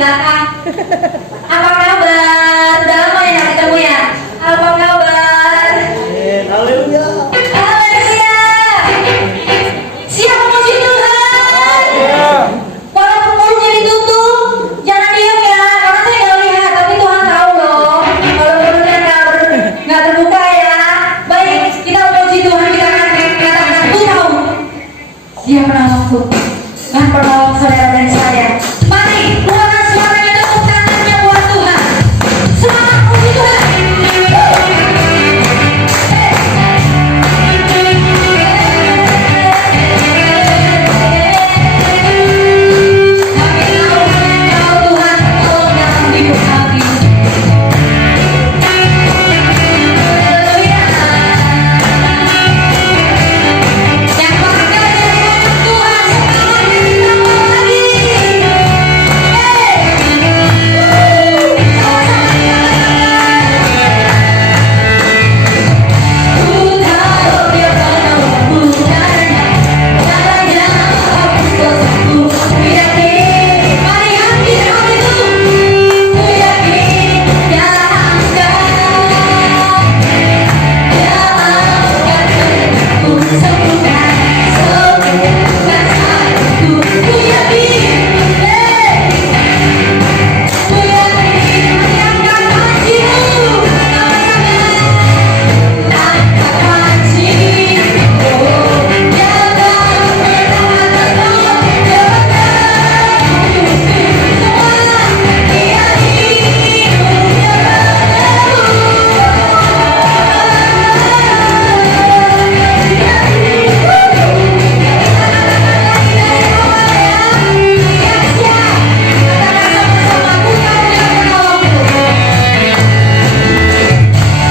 belakang. Apa kabar? Udah lama ya nggak ketemu ya? Apa kabar? Haleluya. Haleluya. Siap memuji Tuhan. Walaupun mulutnya ditutup, jangan diam ya. Karena saya nggak lihat, tapi Tuhan tahu loh. Kalau mulutnya nggak terbuka ya. Baik, kita memuji Tuhan, kita akan katakan Tuhan. Dia penolongku dan penolong saudara dan saya. Mari keluarkan suaranya, tepuk tangannya buat Tuhan. Semangat puji Tuhan. Kami tahu kalau Tuhan penolong dalam hidup kami. Haleluya. Yang bangga dengan Tuhan, semangat kita lagi. Ku tahu Dia penolongku, caranya hapus dosaku. Ku yakin, mari hadir hari itu. Ku yakin Dia angkat ku sembuhkan hatiku. Ku yakin, ku yakin menyangkan hatimu. Angkat hatimu, jaga perhatianmu,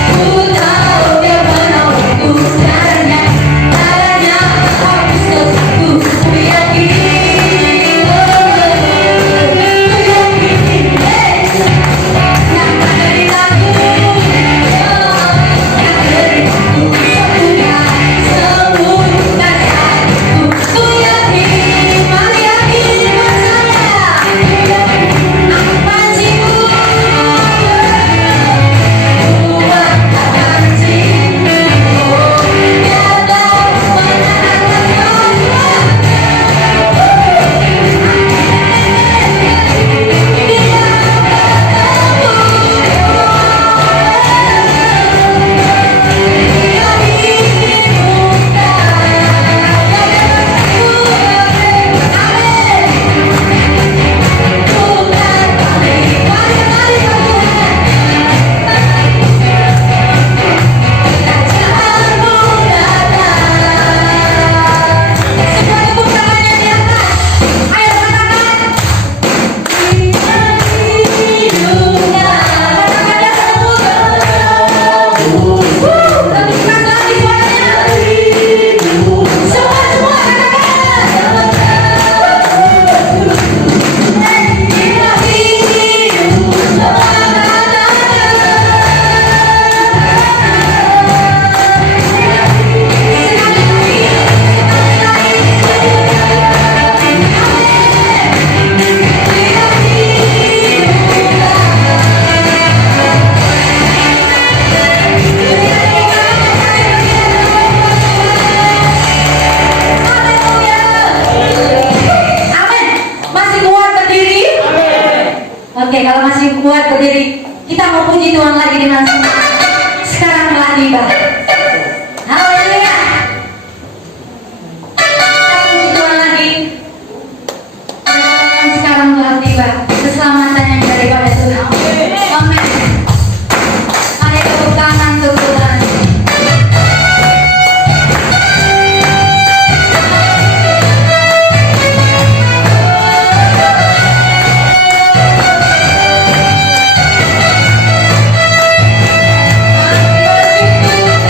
Ku tahu Dia penolongku, caranya hapus dosaku. Ku yakin, yang menderitaku, sembuhkan hatiku. Ku yakin, mari yakin bersama. Pancimu, kuatkan jiwamu, jaga Amin. Masih kuat berdiri? Oke, kalau masih kuat berdiri, kita mau puji Tuhan lagi dengan semangat. Sekarang telah tiba. Haleluya. Kita puji Tuhan lagi. Sekarang telah tiba. Keselamatan yang daripada Tuhan. Amin. Mari tepuk tangan untuk Tuhan. Kami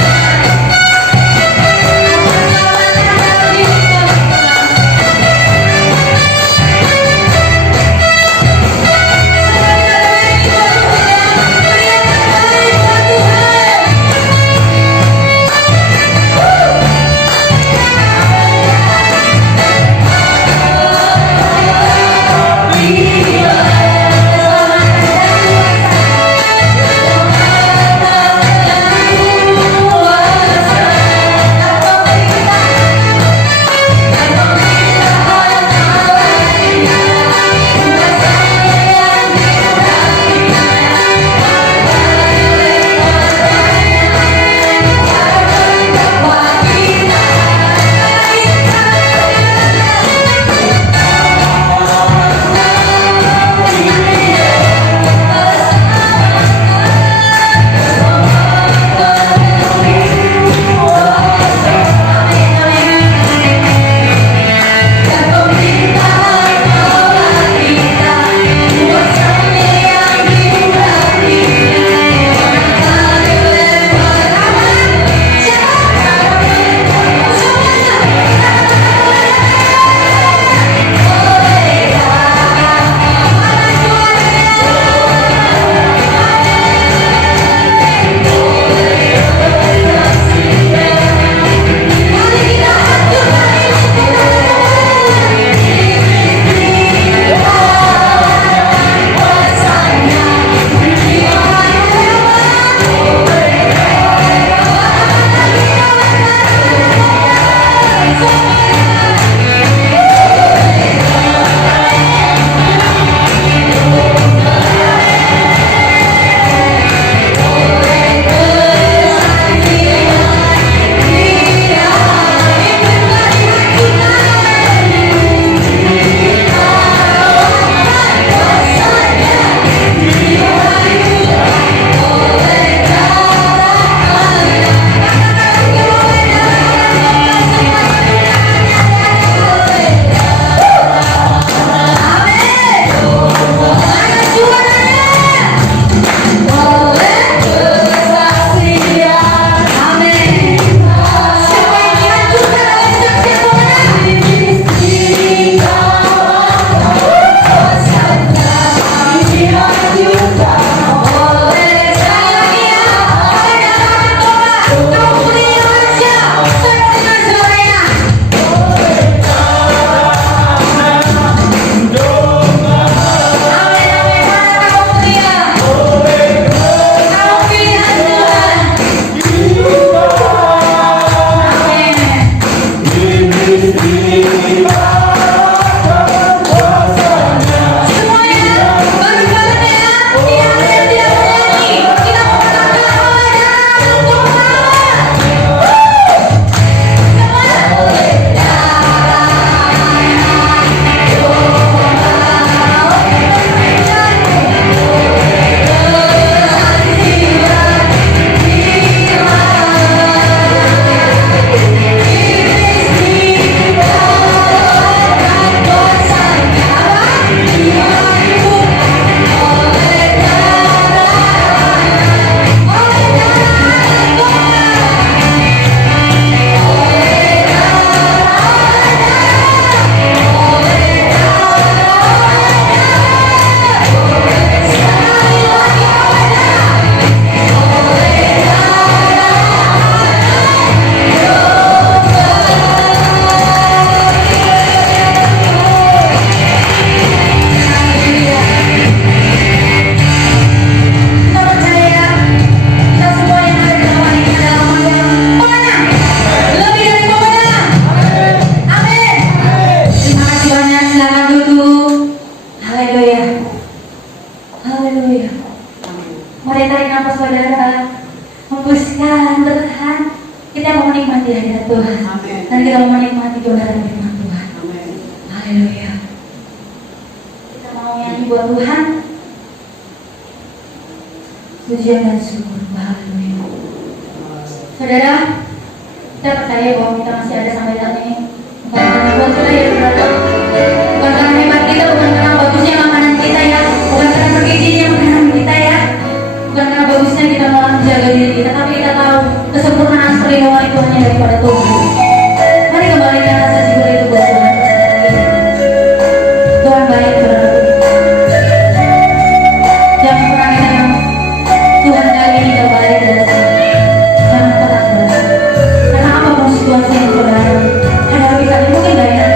Haleluya. Kita mau nyanyi buat Tuhan. Pujian dan syukur. Haleluya. Saudara, kita percaya bahwa kita masih ada sampai saat ini. Bukan karena buat kita ya, saudara. Bukan karena hebat kita, bukan karena bagusnya makanan kita ya, bukan karena bergizinya makanan kita ya, bukan karena bagusnya kita mau menjaga diri kita, tapi kita tahu kesempurnaan perlindungan itu hanya daripada Tuhan. Mari kembalikan rasa syukur itu buat Tuhan. Tuhan baik kepada kita. Jangan pernah kita yang Tuhan kali ini kembali dari sini. Jangan pernah berhenti. Karena apapun situasi yang saudara hadapi saat ini mungkin gak enak.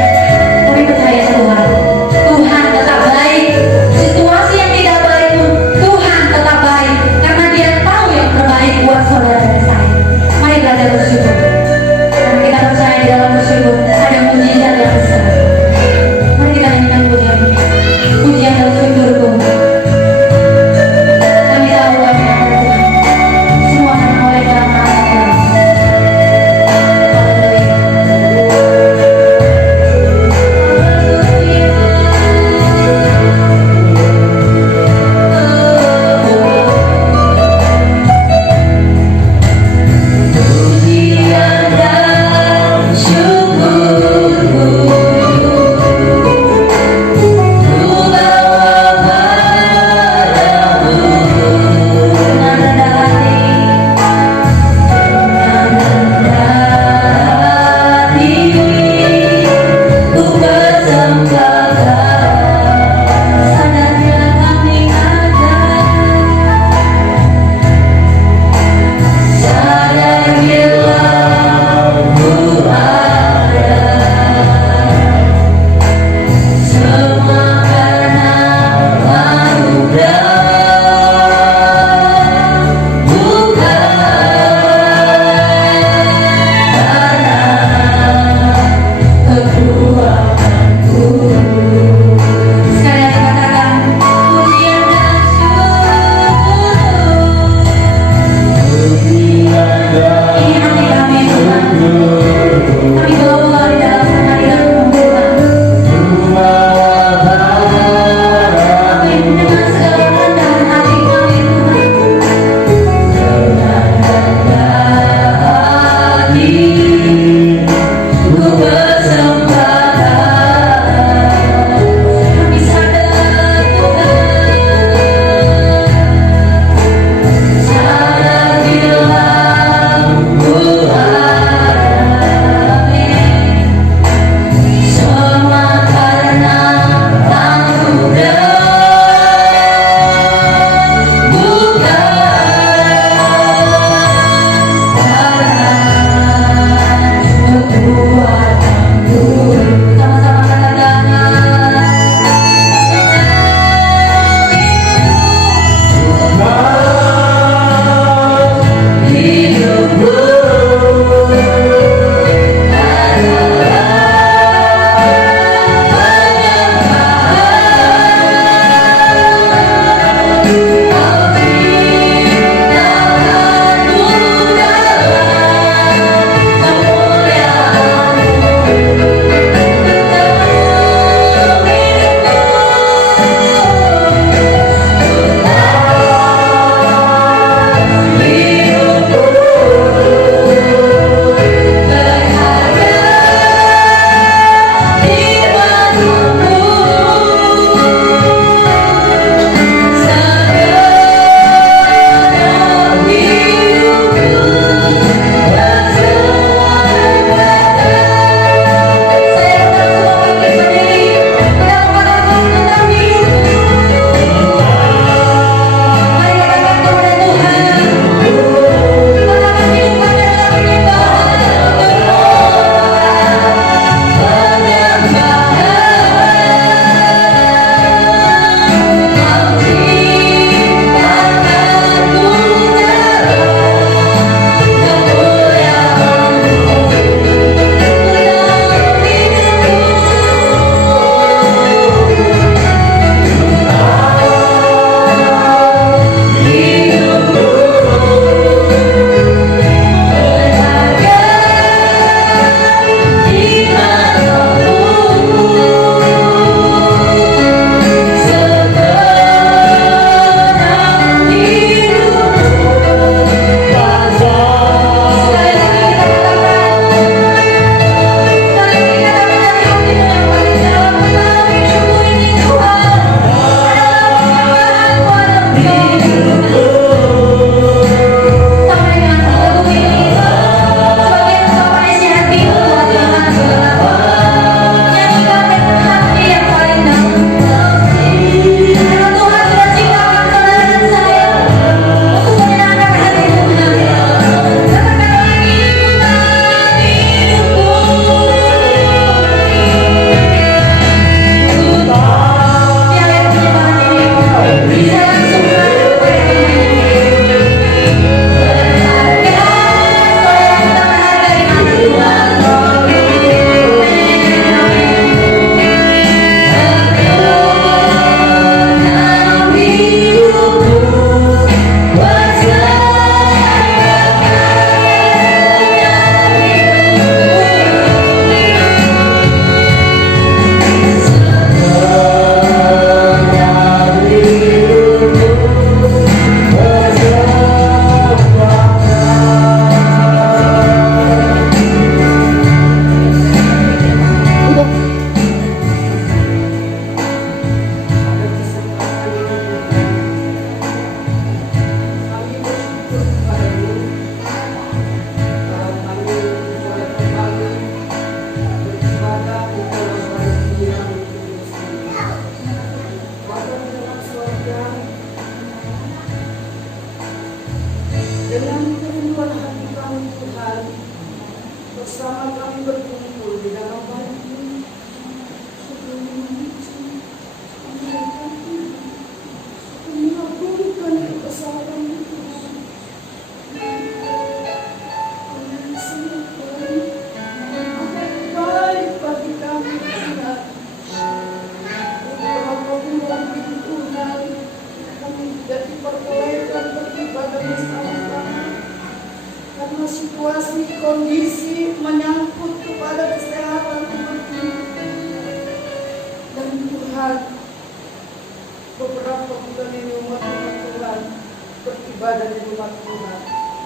dari rumah Tuhan.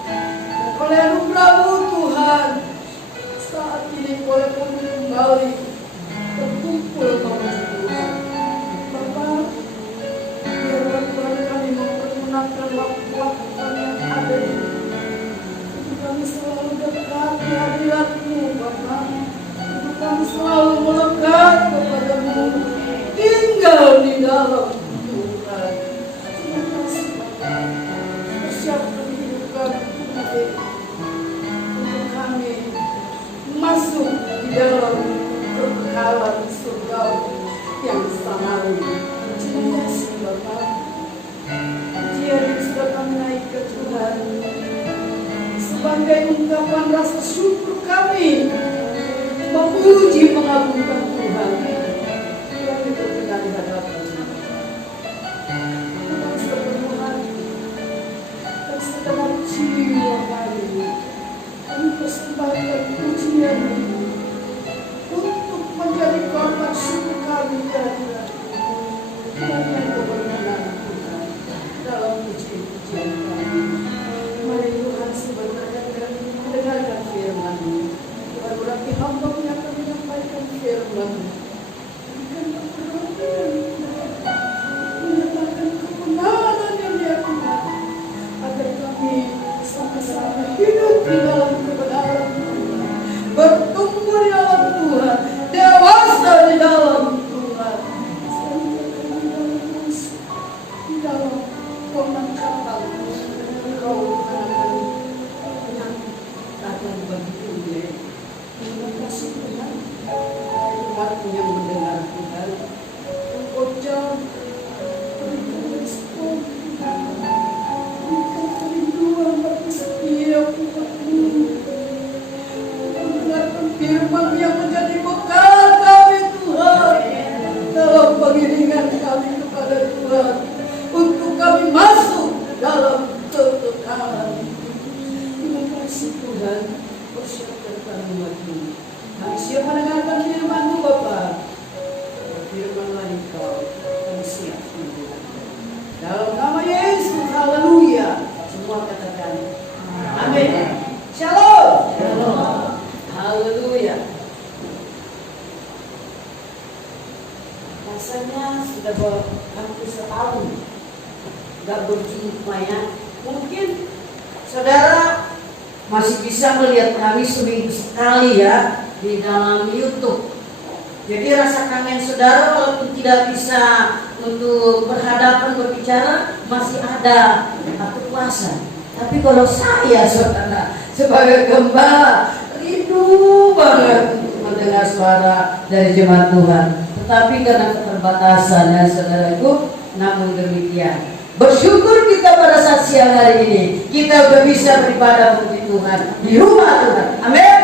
Dan oleh anugerah-Mu Tuhan, saat ini boleh kami kembali berkumpul kepada Tuhan. Bapa, biarlah Tuhan kami mempergunakan waktu-waktu kami yang ada ini. Untuk kami selalu dekat di hadirat-Mu, Bapa. Untuk kami selalu melekat kepada-Mu, tinggal di dalam Tuhan. Terima kasih, Bapa. Persiapkan hidup kami untuk kami masuk di dalam kebekalan surgawi yang samari. Terima kasih, Bapa. Pujian yang sudah kami naik ke Tuhan sebagai ungkapan rasa syukur kami memuji mengagungkan Tuhan. Kami berkenan di hadapan-Mu. Kami sepenuh hati dan segenap jiwa kami, kami persembahkan pujian ini untuk menjadi korban syukur kami kehadirat-Mu. Kiranya Engkau berkenan Tuhan dalam pujian-pujian kami. Mari Tuhan sebenarnya kami mendengarkan firman-Mu. Tuhan berarti hamba-Mu yang akan menyampaikan firman-Mu. Berikanlah perhatian menyatakan kebenaran yang Dia Tuhan, agar kami sama-sama hidup di dalam kebenaran Tuhan, bertumbuh di dalam Tuhan, dewasa di dalam Tuhan, sehingga kami dalam masuk di dalam pengangkatan Engkau akan menyatakan begitu ya. Terima kasih Tuhan, umat-Mu yang mendengar Tuhan, Engkau jauh berikan respon Tuhan, berikan kerinduan bagi setiap umat-Mu, mendengarkan firman yang menjadi bekal kami Tuhan, dalam pengiringan kami kepada Tuhan, untuk kami masuk dalam kekekalan. Terima kasih Tuhan, persiapkan kami umat-Mu. Kami siap mendengarkan firman-Mu Bapa. Firman-Lah Engkau, kami siap mendengarkan. Dalam nama Yesus, haleluya. Semua katakan amin. Shalom. Haleluya. Rasanya sudah hampir setahun gak berjumpa ya. Mungkin saudara masih bisa melihat kami seminggu sekali ya di dalam YouTube. Jadi rasa kangen saudara walaupun tidak bisa untuk berhadapan berbicara masih ada waktu puasa. Tapi kalau saya saudara sebagai gembala rindu banget untuk mendengar suara dari jemaat Tuhan. Tetapi karena keterbatasannya saudaraku, namun demikian bersyukur kita pada saat siang hari ini kita sudah bisa beribadah untuk Tuhan di rumah Tuhan. Amin.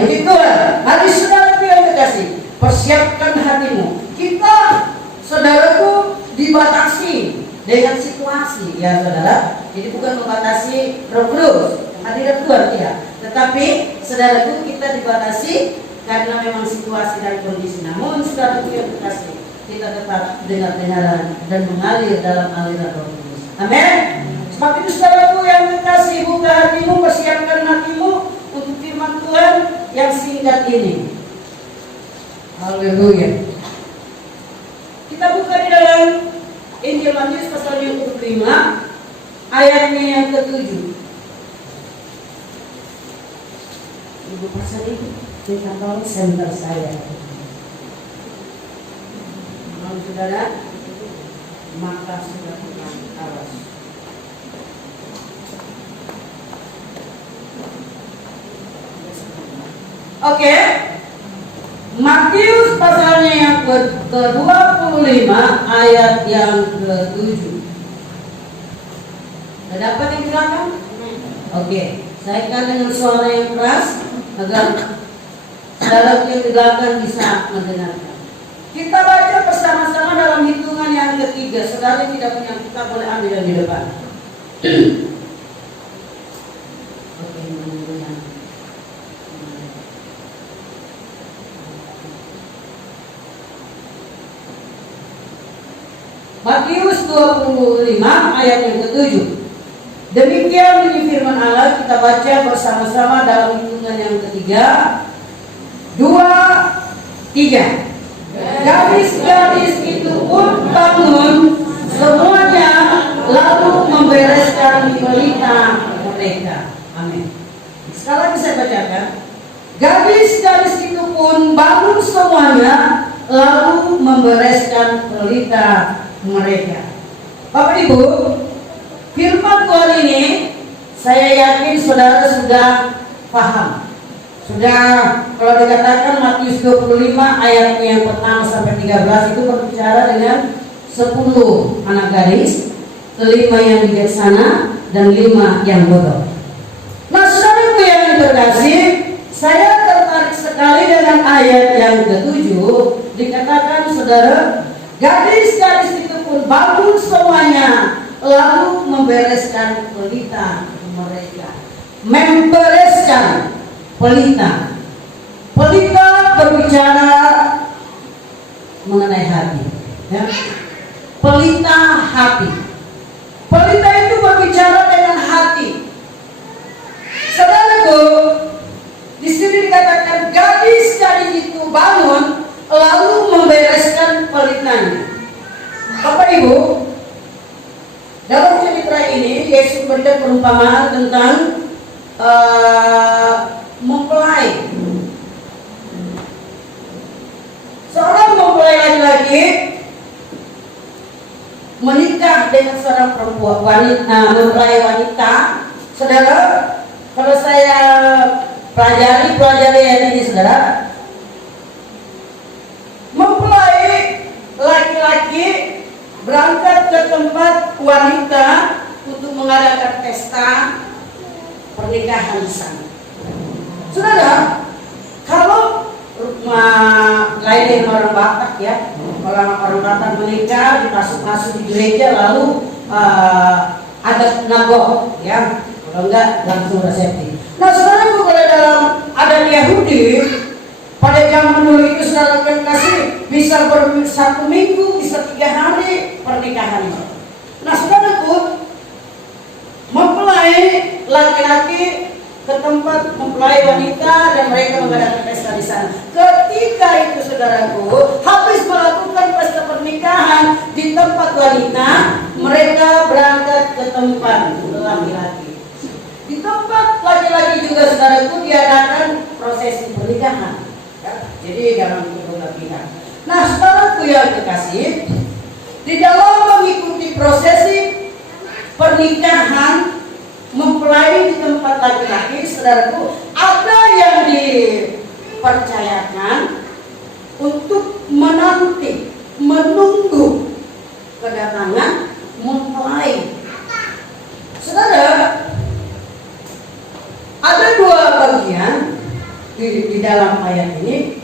Puji Tuhan. Mari saudaraku yang terkasih, persiapkan hatimu. Kita saudaraku dibatasi dengan situasi ya saudara. Jadi bukan membatasi roh hadirat Tuhan ya. Tetapi saudaraku kita dibatasi karena memang situasi dan kondisi. Namun saudaraku yang terkasih, kita tetap dengar-dengaran dan mengalir dalam aliran Roh Kudus. Amin. Sebab itu saudaraku yang terkasih, buka hatimu, persiapkan hatimu untuk firman Tuhan yang singkat ini. Haleluya. Kita buka di dalam Injil Matius pasal 25 ayatnya yang ke-7. Ibu pasal ini kita tahu center saya. Saudara, maka sudah Tuhan awas. Oke, Matius pasalnya yang ke-25 ayat yang ke-7. Ada apa yang di belakang? Oke, saya akan dengan suara yang keras agar saudara yang di belakang bisa mendengarkan. Kita baca bersama-sama dalam hitungan yang ketiga. Saudara yang tidak punya kita boleh ambil yang di depan. Oke, menunggu yang Matius 25 ayat yang ke-7. Demikian ini firman Allah, kita baca bersama-sama dalam hitungan yang ketiga. 2, 3. Gadis-gadis itu pun bangun semuanya, lalu membereskan pelita mereka. Amin. Sekarang saya bacakan. Gadis-gadis itu pun bangun semuanya, lalu membereskan pelita mereka. Bapak Ibu, firman Tuhan ini saya yakin saudara sudah paham. Sudah, kalau dikatakan Matius 25 ayatnya yang pertama sampai 13 itu berbicara dengan 10 anak gadis, 5 yang bijaksana dan 5 yang bodoh. Nah, saudaraku yang terkasih, saya tertarik sekali dengan ayat yang ke-7. Dikatakan saudara, gadis-gadis itu pun bangun semuanya, lalu membereskan pelita mereka. Membereskan pelita. Pelita berbicara mengenai hati. Ya. Pelita hati. Pelita itu berbicara dengan hati. Saudaraku, di sini dikatakan gadis-gadis itu bangun lalu membereskan pelitanya. Bapak Ibu, dalam cerita ini Yesus memberikan perumpamaan tentang mempelai. Seorang mempelai laki-laki menikah dengan seorang perempuan mempelai wanita. Saudara, kalau saya pelajari ayat ini, saudara, mempelai laki-laki berangkat ke tempat wanita untuk mengadakan pesta pernikahan di sana. Saudara, kalau lain dengan orang Batak ya, orang Batak menikah dimasuk di gereja lalu ada nagoh ya, kalau enggak langsung resepsi. Nah, saudara, kalau dalam adat Yahudi pada zaman dulu itu, saudara kasih bisa 1 minggu, bisa 3 hari pernikahan. Nah, saudaraku, mempelai laki-laki ke tempat mempelai wanita dan mereka mengadakan pesta di sana. Ketika itu, saudaraku, habis melakukan pesta pernikahan di tempat wanita, mereka berangkat ke tempat laki-laki. Di tempat laki-laki juga, saudaraku, diadakan prosesi pernikahan. Ya, jadi jangan kedua pihak. Nah, saudaraku yang kekasih, di dalam mengikuti prosesi pernikahan mempelai di tempat laki-laki, saudaraku, ada yang dipercayakan untuk menunggu kedatangan mempelai. Saudara, ada 2 bagian di dalam ayat ini.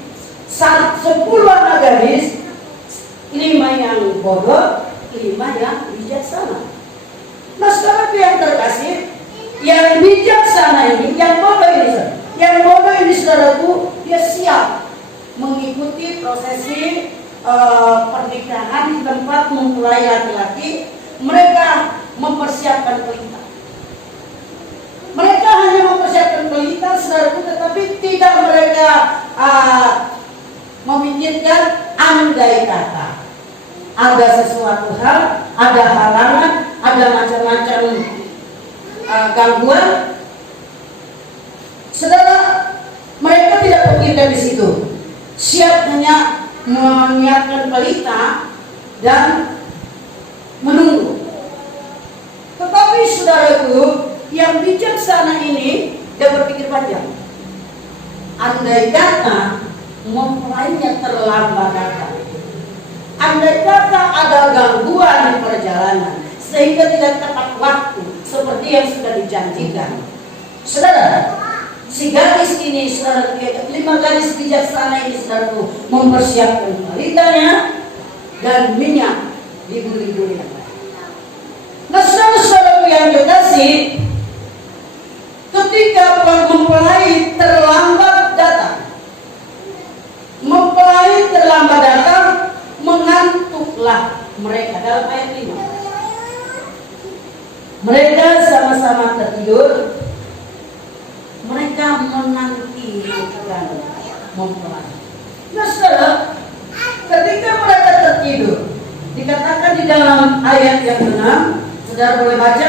10 anak gadis, 5 yang bodoh, 5 yang bijaksana. Nah, saudara yang terkasih, yang bijaksana ini, yang bodoh ini, saudaraku, dia siap mengikuti prosesi pernikahan di tempat mempelai laki-laki. Mereka mempersiapkan pelita. Mereka hanya mempersiapkan pelita, saudaraku, tetapi tidak mereka memikirkan andai kata ada sesuatu hal, ada halangan, ada macam-macam gangguan. Saudara, mereka tidak pikirkan di situ. Siap hanya menyiapkan pelita dan menunggu. Tetapi saudaraku, yang bijaksana ini dia berpikir panjang. Andai kata mempelainya terlambat datang, andai kata ada gangguan di perjalanan sehingga tidak tepat waktu seperti yang sudah dijanjikan, saudara, si gadis ini, saudara, 5 gadis bijaksana ini, saudaraku, mempersiapkan pelitanya dan minyak di duri-duri. Nah, saudara-saudaraku yang kekasih, ketika mempelai terlambat datang, mengantuklah mereka dalam ayat 5. Mereka sama-sama tertidur. Mereka menanti dan mempelai. Nah, saudara, ketika mereka tertidur, dikatakan di dalam ayat yang 6, saudara boleh baca,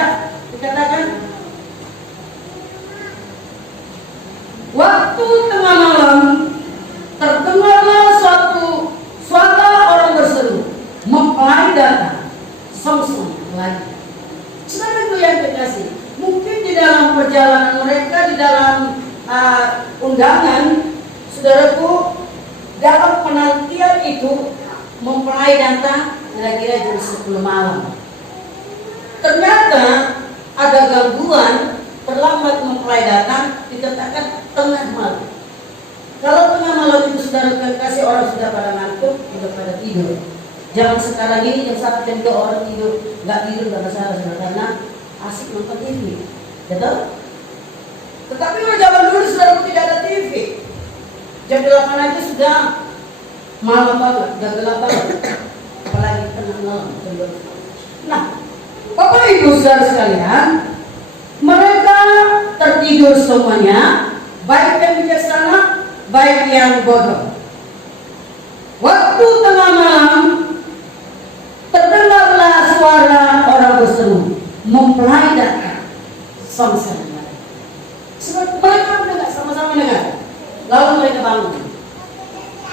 dikatakan waktu tengah malam terdengarlah suatu suara orang berseru, mempelai datang, song-song lagi. Saudara itu yang kekasih, mungkin di dalam perjalanan mereka, di dalam undangan, saudaraku, dalam penantian itu mempelai datang kira-kira jam 10 malam. Ternyata ada gangguan, terlambat mempelai datang, dikatakan tengah malam. Kalau tengah malam itu saudara kekasih, orang sudah pada ngantuk, sudah pada tidur. Jangan sekarang ini jam 1 jam 2 orang tidur, nggak tidur nggak masalah karena asik nonton TV, betul? Tetapi kalau zaman dulu saudara tidak ada TV. Jam 8 aja sudah malam banget, udah gelap banget. Apalagi tengah malam. Nah, Bapak Ibu saudara sekalian, mereka tertidur semuanya, baik yang bijaksana, baik yang bodoh. Waktu tengah malam terdengarlah suara orang berseru, mempelai datang, sama-sama. Mereka mendengar, sama-sama mendengar. Lalu mereka bangun.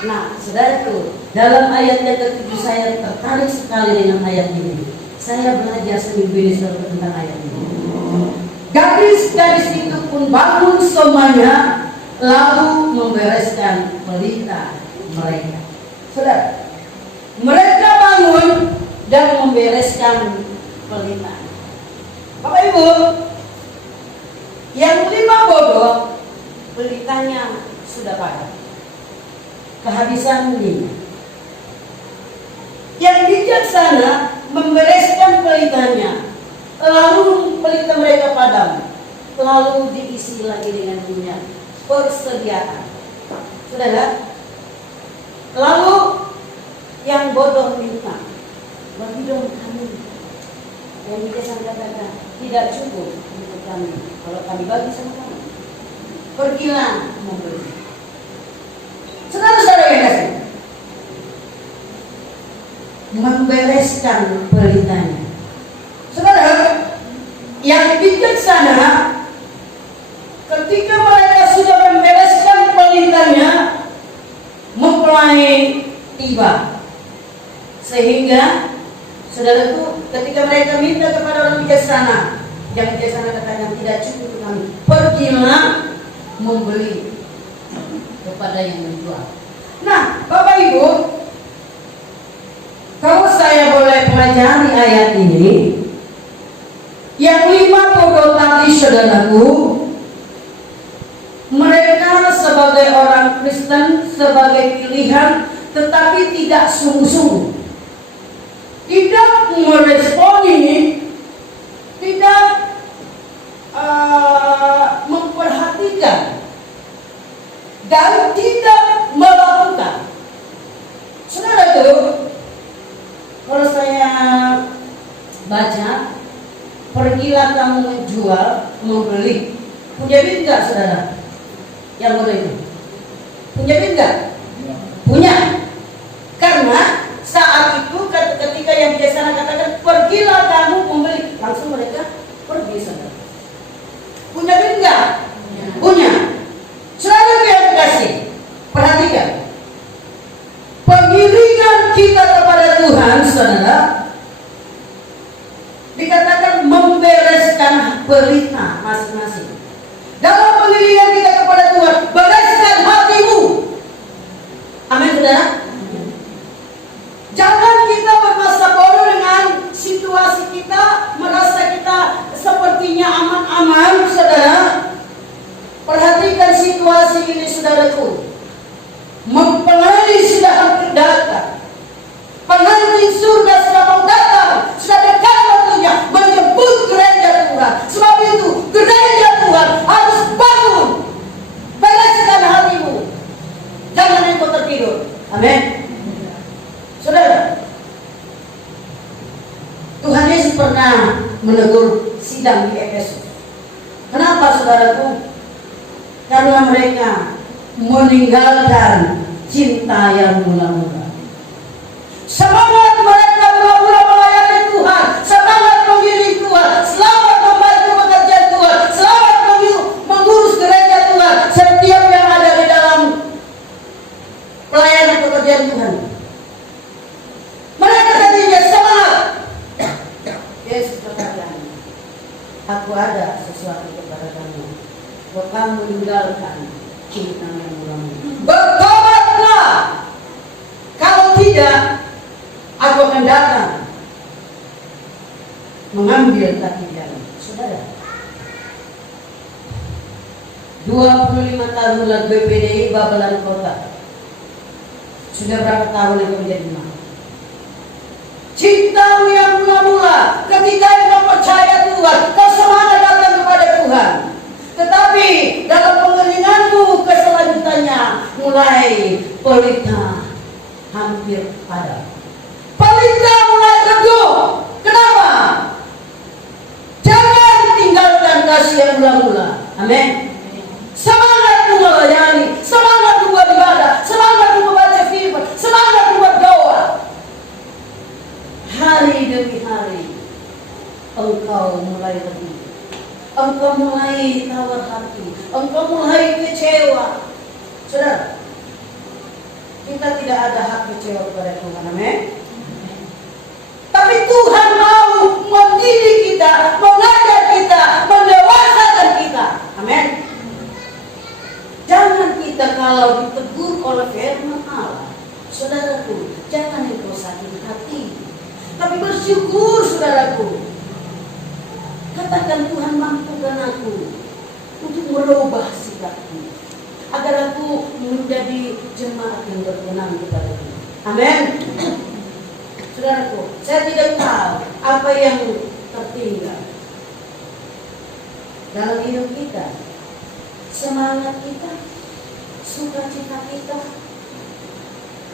Nah, saudaraku, dalam ayat yang ke-7 saya tertarik sekali dengan ayat ini. Saya belajar seminggu ini tentang ayat ini. Gadis-gadis itu pun bangun semuanya, lalu membereskan pelita mereka. Saudara, mereka bangun dan membereskan pelita. Bapak Ibu, yang 5 bodoh, pelitanya sudah padat, kehabisan minyak. Yang bijaksana membereskan pelitanya, lalu pelita mereka padam, lalu diisi lagi dengan minyak. Persediaan, saudara. Lalu yang bodoh minta, bagi dong kami. Yang bijaksana katakan tidak cukup untuk kami, kalau kami bagi sama kami. Pergilah membeli. Saudara-saudara yang kasih, membereskan pelitanya. Saudara, yang bijaksana ketika mereka sudah membereskan pelitanya, mempelai tiba. Sehingga saudaraku, ketika mereka minta kepada orang bijaksana, yang bijaksana katakan tidak cukup untuk kami, pergilah membeli kepada yang menjual. Nah, Bapak Ibu, kalau saya boleh pelajari ayat ini, yang 5 bodoh tadi saudaraku, mereka sebagai orang Kristen, sebagai pilihan, tetapi tidak sungguh-sungguh, tidak meresponi, tidak memperhatikan, dan tidak melakukan. Saudara itu, kalau saya baca, pergilah kamu menjual, membeli. Punya duit enggak saudara? Yang boleh itu? Punya duit enggak? Punya. Karena saat itu ketika yang bijaksana katakan pergilah kamu membeli, langsung mereka pergi saudara. Punya duit enggak? Punya. Selalu yang kasih. Perhatikan. Pengiringan kita kepada Tuhan, saudara, dikatakan membereskan pelita masing-masing. Dalam pengiringan kita kepada Tuhan, bereskan hatimu. Amin, saudara. Jangan kita bermasa bodoh dengan situasi kita, merasa kita sepertinya aman-aman, saudara. Perhatikan situasi ini, saudaraku. Mempelai sudah hampir datang, pengantin surga sudah mau datang, sudah dekat waktunya menjemput gereja Tuhan. Sebab itu gereja Tuhan harus bangun, bereskan hatimu, jangan engkau tertidur. Amin. Saudara, Tuhan Yesus pernah menegur sidang di Efesus. Kenapa saudaraku? Karena mereka meninggalkan cinta yang mula-mula. Semangat mereka mula-mula melayani Tuhan, semangat mengiring Tuhan, selamat membantu pekerjaan Tuhan, selamat mengurus gereja Tuhan, setiap yang ada di dalam pelayanan pekerjaan Tuhan. Mereka tadinya semangat. Yesus berkata, aku ada sesuatu kepada kamu. Kamu meninggalkan cinta yang mula-mula. Bertobatlah. Kalau tidak, aku akan datang mengambil kaki jalan. Saudara, 25 tahun lalu BPDI Babelan Kota. Sudah berapa tahun itu menjadi imam? Cintamu yang mula-mula ketika engkau percaya Tuhan, kau semangat datang kepada Tuhan. Tetapi dalam pengeninganmu keselanjutannya mulai pelita hampir padam. Pelita mulai redup. Kenapa? Jangan tinggalkan kasih yang mula-mula. Amin. Semangat melayani, semangat membuat ibadah, semangat membaca firman, semangat membuat doa. Hari demi hari engkau mulai redup. Engkau mulai tawar hati, engkau mulai kecewa. Saudara, kita tidak ada hak kecewa kepada Tuhan, amin. Tapi Tuhan mau mendidik kita, mengajar kita, mendewasakan kita, amin. Jangan kita kalau ditegur oleh firman Allah, saudaraku, jangan engkau sakit hati, tapi bersyukur saudaraku. Katakan Tuhan mampukan aku untuk merubah sikapku agar aku menjadi jemaat yang berkenan kepada Tuhan. Amin. Saudaraku, saya tidak tahu apa yang tertinggal dalam hidup kita, semangat kita, sukacita kita,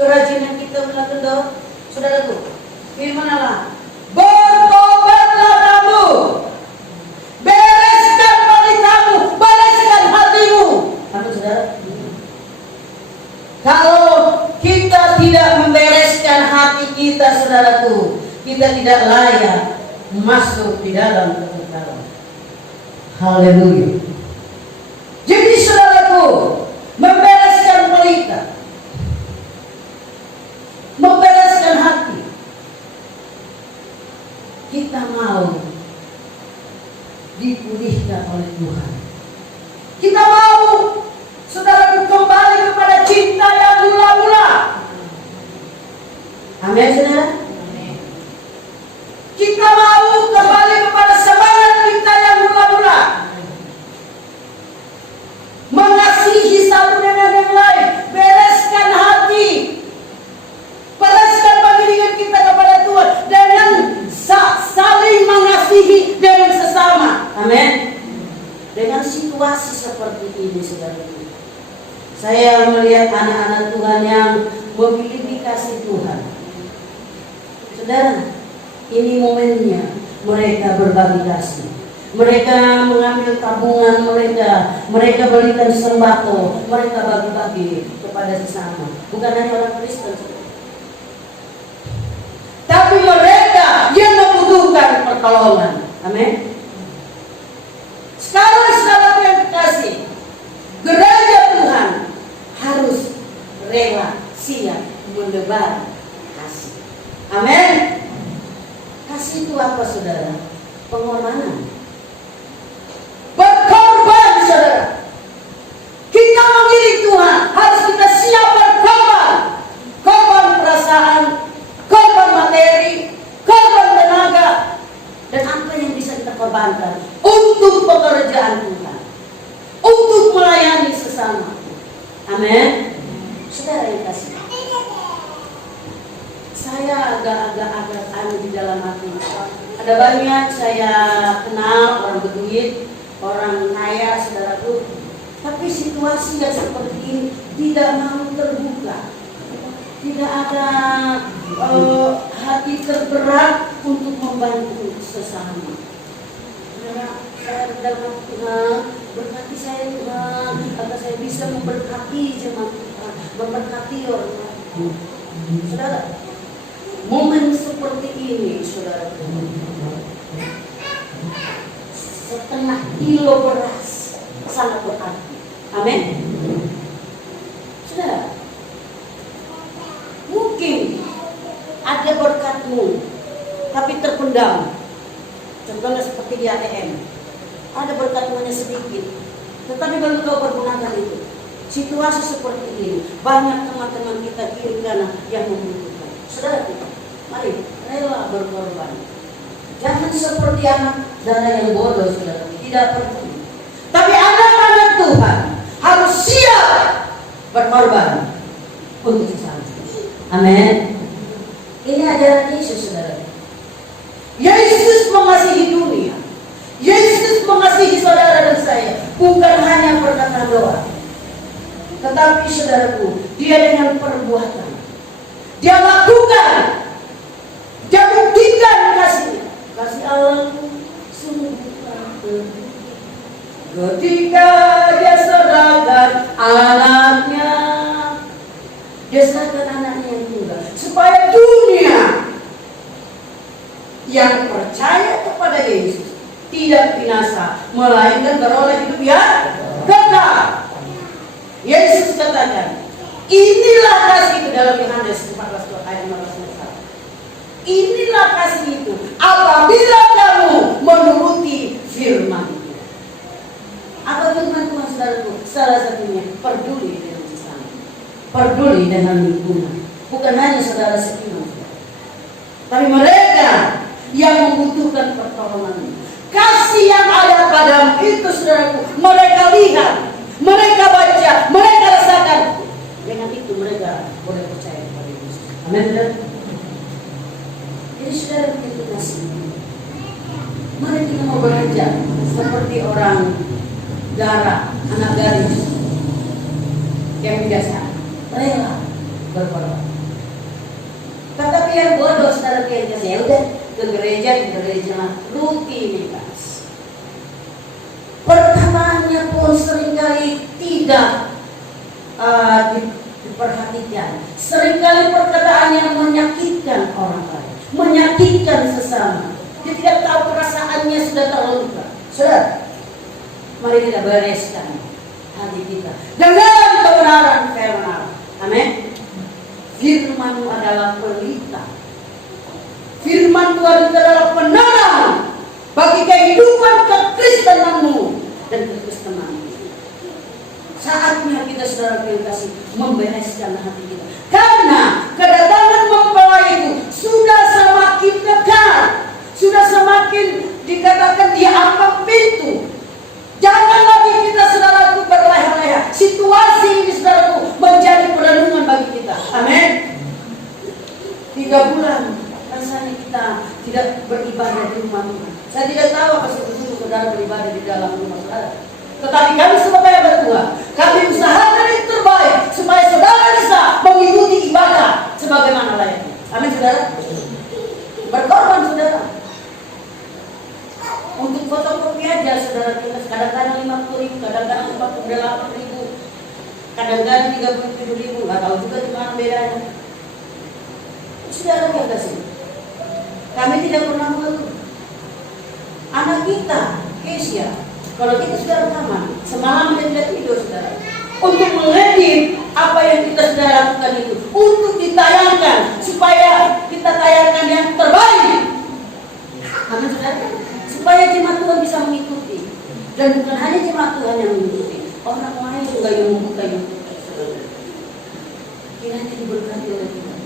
kerajinan kita melakukan. Saudaraku, firman Allah, bertobatlah kamu. Bereskan pelitamu, bereskan hatimu. Amin saudara. Kalau kita tidak membereskan hati kita saudaraku, kita tidak layak masuk di dalam kekekalan. Haleluya. Jadi saudaraku, membereskan pelita, membereskan hati. Kita mau dipulihkan oleh Tuhan. Kita mau saudara kembali kepada cinta yang mula-mula. Amin saudara. Kita mau kembali kepada semangat kita yang mula-mula. Mengasihi satu dengan yang lain, bereskan hati, bereskan pengiringan kita kepada Tuhan dengan saling mengasihi dengan sesama. Amin. Dengan situasi seperti ini saudara, saya melihat anak-anak Tuhan yang memiliki kasih Tuhan. Saudara, ini momennya mereka berbagi kasih. Mereka mengambil tabungan mereka berikan sembako, mereka bagi-bagi kepada sesama. Bukan hanya orang Kristen, tapi mereka yang membutuhkan pertolongan. Amin. Sekarang saudara yang dikasih, gereja Tuhan harus rela siap menebar kasih. Amin. Kasih itu apa saudara? Pengorbanan. Berkorban saudara. Kita mengiring Tuhan harus kita siap berkorban. Korban perasaan, korban materi, korban tenaga, dan apa yang bisa kita korbankan untuk pekerjaan Tuhan, untuk melayani sesama. Amin. Saudara yang kasih, saya agak di dalam hati. Ada banyak saya kenal orang berduit, orang kaya, saudaraku. Tapi situasi yang seperti ini tidak mau terbuka. Tidak ada hati tergerak untuk membantu sesama. saya dalam Tuhan, berkati saya Tuhan, agar saya bisa memberkati jemaat Tuhan, memberkati orang lain. Saudara, momen seperti ini, saudara, setengah kilo beras sangat berarti. Amin. Saudara, mungkin ada berkatmu tapi terpendam. Contohnya seperti di ATM, ada berkatmu hanya sedikit, tetapi baru kau pergunakan itu. Situasi seperti ini, banyak teman-teman kita kiri kanan yang membutuhkan. Saudara kita, mari rela berkorban. Jangan seperti anak dana yang bodoh, saudara, tidak peduli. Tapi anak-anak Tuhan harus siap berkorban untuk sesama. Amin. Ini ajaran Yesus, saudara. Yesus mengasihi dunia. Yesus mengasihi saudara dan saya, bukan hanya perkataan doa, tetapi saudaraku, dia dengan perbuatan. Dia lakukan, dia buktikan kasihnya. Kasih Allah sungguh terbuka. Ketika dia serahkan anaknya, dia serahkan anaknya yang tunggal, supaya dunia yang percaya kepada Yesus tidak binasa, melainkan beroleh hidup yang kekal. Yesus katakan, inilah kasih itu dalam Yohanes 14 ayat 15. Inilah kasih itu apabila kamu menuruti firman. Apa firman Tuhan, saudaraku? Salah satunya peduli dengan sesama, peduli dengan lingkungan. Bukan hanya saudara seiman, tapi mereka yang membutuhkan pertolongan. Kasih yang ada padamu itu, saudaraku, mereka lihat, mereka baca, mereka rasakan. Dengan itu mereka boleh percaya kepada Yesus. Amin, saudara. Jadi saudara kita kasih. Mari kita mau belajar seperti orang darah, anak gadis yang biasa rela berkorban. Tetapi yang bodoh, saudara, yang kasih, ya udah ke gereja rutinitas. Perkataannya pun seringkali tidak diperhatikan. Seringkali perkataannya menyakitkan orang lain, menyakitkan sesama. Dia tidak tahu perasaannya sudah terluka. Saudara, mari kita bereskan hati kita dengan kebenaran firman. Amin. Firman-Mu adalah pelita. Firman Tuhan itu adalah penerang bagi kehidupan kekristenanmu dan kekristenanmu. Saatnya kita, saudara kasih, membereskan hati kita, karena kedatangan mempelai itu sudah semakin dekat, sudah semakin dikatakan di ambang pintu. Jangan lagi kita, saudaraku, berleha-leha. Situasi ini, saudaraku, menjadi perenungan bagi kita. Amin. 3 bulan rasanya kita tidak beribadah di rumah Tuhan. Saya tidak tahu apa sebetulnya saudara beribadah di dalam rumah saudara. Tetapi kami sebagai hamba Tuhan, kami usahakan yang terbaik supaya saudara bisa mengikuti ibadah sebagaimana layaknya. Amin, saudara. Berkorban, saudara. Untuk fotokopi aja, saudara, kita kadang-kadang 50.000, kadang-kadang 48.000, kadang-kadang 37.000, nggak tahu juga di mana bedanya. Saudara yang kasih, kami tidak pernah mengeluh. Anak kita, Kesia, kalau kita sudah rekaman, semalam dia tidak tidur, saudara, untuk mengedit apa yang kita sudah lakukan itu, untuk ditayangkan, supaya kita tayangkan yang terbaik. Karena saudara, supaya jemaat Tuhan bisa mengikuti, dan bukan hanya jemaat Tuhan yang mengikuti, orang lain juga yang membuka YouTube. Kiranya diberkati oleh Tuhan.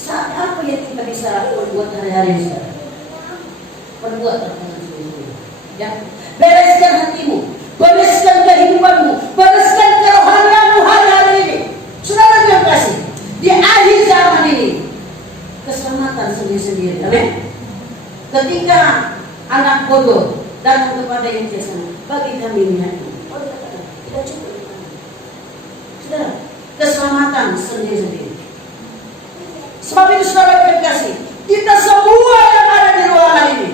Saat apa yang kita bisa perbuat hari-hari, saudara? Perbuat dengan sungguh-sungguh. Ya, bereskan hatimu, bereskan kehidupanmu, bereskan kerohanianmu hari-hari ini. Saudara yang kasih, di akhir zaman ini keselamatan sendiri-sendiri. Amin. Ketika anak bodoh datang kepada yang biasa, bagi kami ini, tidak cukup. Saudara, keselamatan sendiri-sendiri. Sebab itu, saudara yang kasih, kita semua yang ada di ruangan ini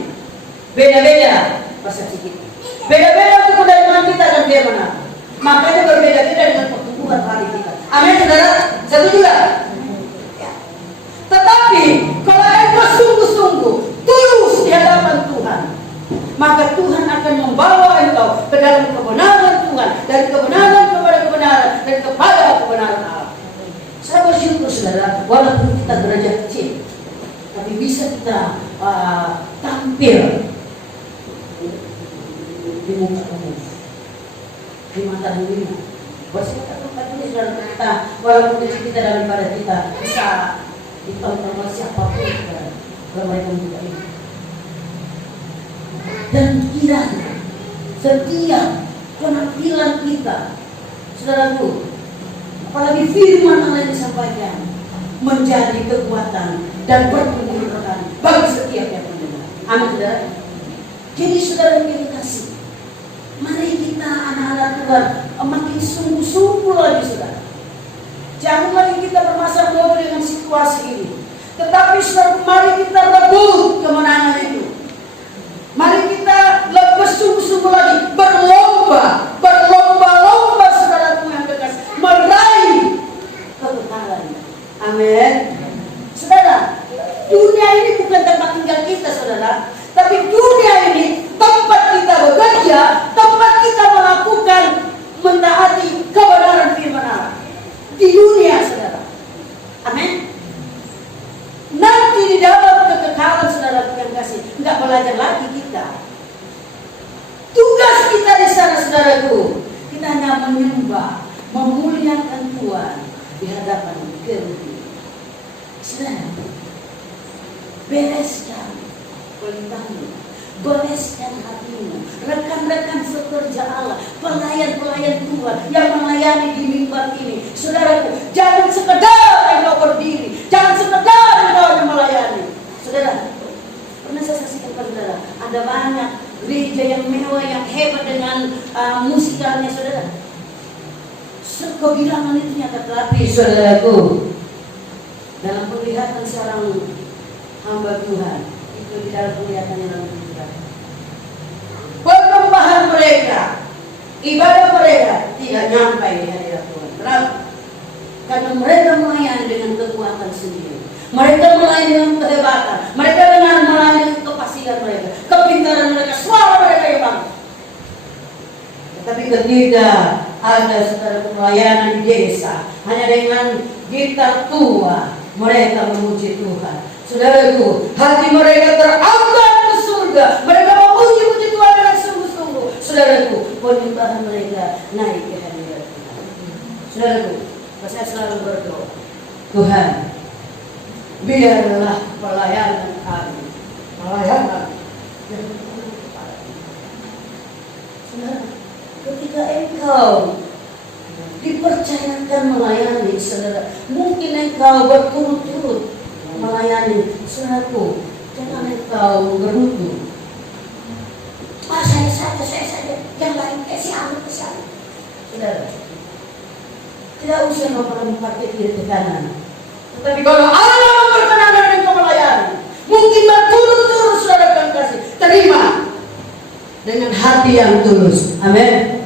beda-beda persepsi kita. Beda-beda untuk penerimaan kita dan dia mana. Makanya berbeda-beda dengan pertumbuhan hati kita. Amin, saudara. Setuju tidak? Ya. Tetapi kalau engkau sungguh-sungguh tulus di hadapan Tuhan, maka Tuhan akan membawa engkau ke dalam kebenaran Tuhan, dari kebenaran kepada kebenaran, dan kepada kebenaran Allah. Saya bersyukur saudara, walaupun kita derajat kecil, tapi bisa kita tampil di muka umum, di mata dunia. Bersikap tempat ini saudara kita, walaupun kecil kita dalam ibadah kita bisa ditonton oleh siapapun kalau mereka membuka ini. Dan kiranya setiap penampilan kita, saudaraku, apalagi firman Allah yang disampaikan, menjadi kekuatan dan pertumbuhan bagi setiap yang mendengar. Amin, saudara. Jadi saudara yang kasih, mari kita anak-anak Tuhan makin sungguh-sungguh lagi, saudara. Jangan lagi kita bermasalah dengan situasi ini, tetapi saudara, mari kita rebut kemenangan itu. Mari kita lebih sungguh-sungguh lagi berlomba-lomba saudaraku yang dekat meraih kekekalan. Amin. Saudara, dunia ini bukan tempat tinggal kita, saudara, tapi dunia ini tempat kita bekerja, tempat kita melakukan mentaati kebenaran firman Allah di dunia, saudara. Amin. Nanti di dalam kekekalan saudara yang kasih, nggak belajar lagi kita. Tugas kita di sana, saudaraku, kita hanya menyembah, memuliakan Tuhan di hadapan kerugian. Saudara, bereskan perintahmu, bereskan hatimu, rekan-rekan sekerja Allah, pelayan-pelayan Tuhan yang melayani di mimbar ini. Saudaraku, jangan sekedar engkau berdiri, jangan sekedar engkau melayani. Saudara, pernah saya saksikan saudara, ada banyak gereja yang mewah, yang hebat dengan musikalnya, saudara. Kebilangan itu nyata, tetapi saudaraku, dalam penglihatan seorang hamba Tuhan, itu di dalam penglihatannya dalam Tuhan, perkembangan mereka, ibadah mereka tidak nyampai di hadirat Tuhan. Kenapa? Karena mereka melayani dengan kekuatan sendiri. Mereka melayani dengan kehebatan. Mereka dengan melayani kepasihan mereka, kepintaran mereka, suara mereka yang bagus. Tetapi ketika ada saudara pelayanan di desa, hanya dengan gitar tua, mereka memuji Tuhan. Saudaraku, hati mereka terangkat ke surga. Mereka memuji Tuhan dengan sungguh-sungguh. Saudaraku, penyembahan mereka naik ke hadirat Tuhan. Saudaraku, saya selalu berdoa, Tuhan, biarlah pelayanan kami, pelayanan yang saudara, ketika engkau dipercayakan melayani, saudara, mungkin engkau berturut-turut melayani, saudaraku, jangan engkau gerutu. Saya saja, yang lain siapa. Saudara, tidak usah memperlihatkan diri ke kanan. Tetapi kalau Allah memperkenankan engkau melayani, mungkin berturut-turut saudara akan kasih, terima dengan hati yang tulus. Amin.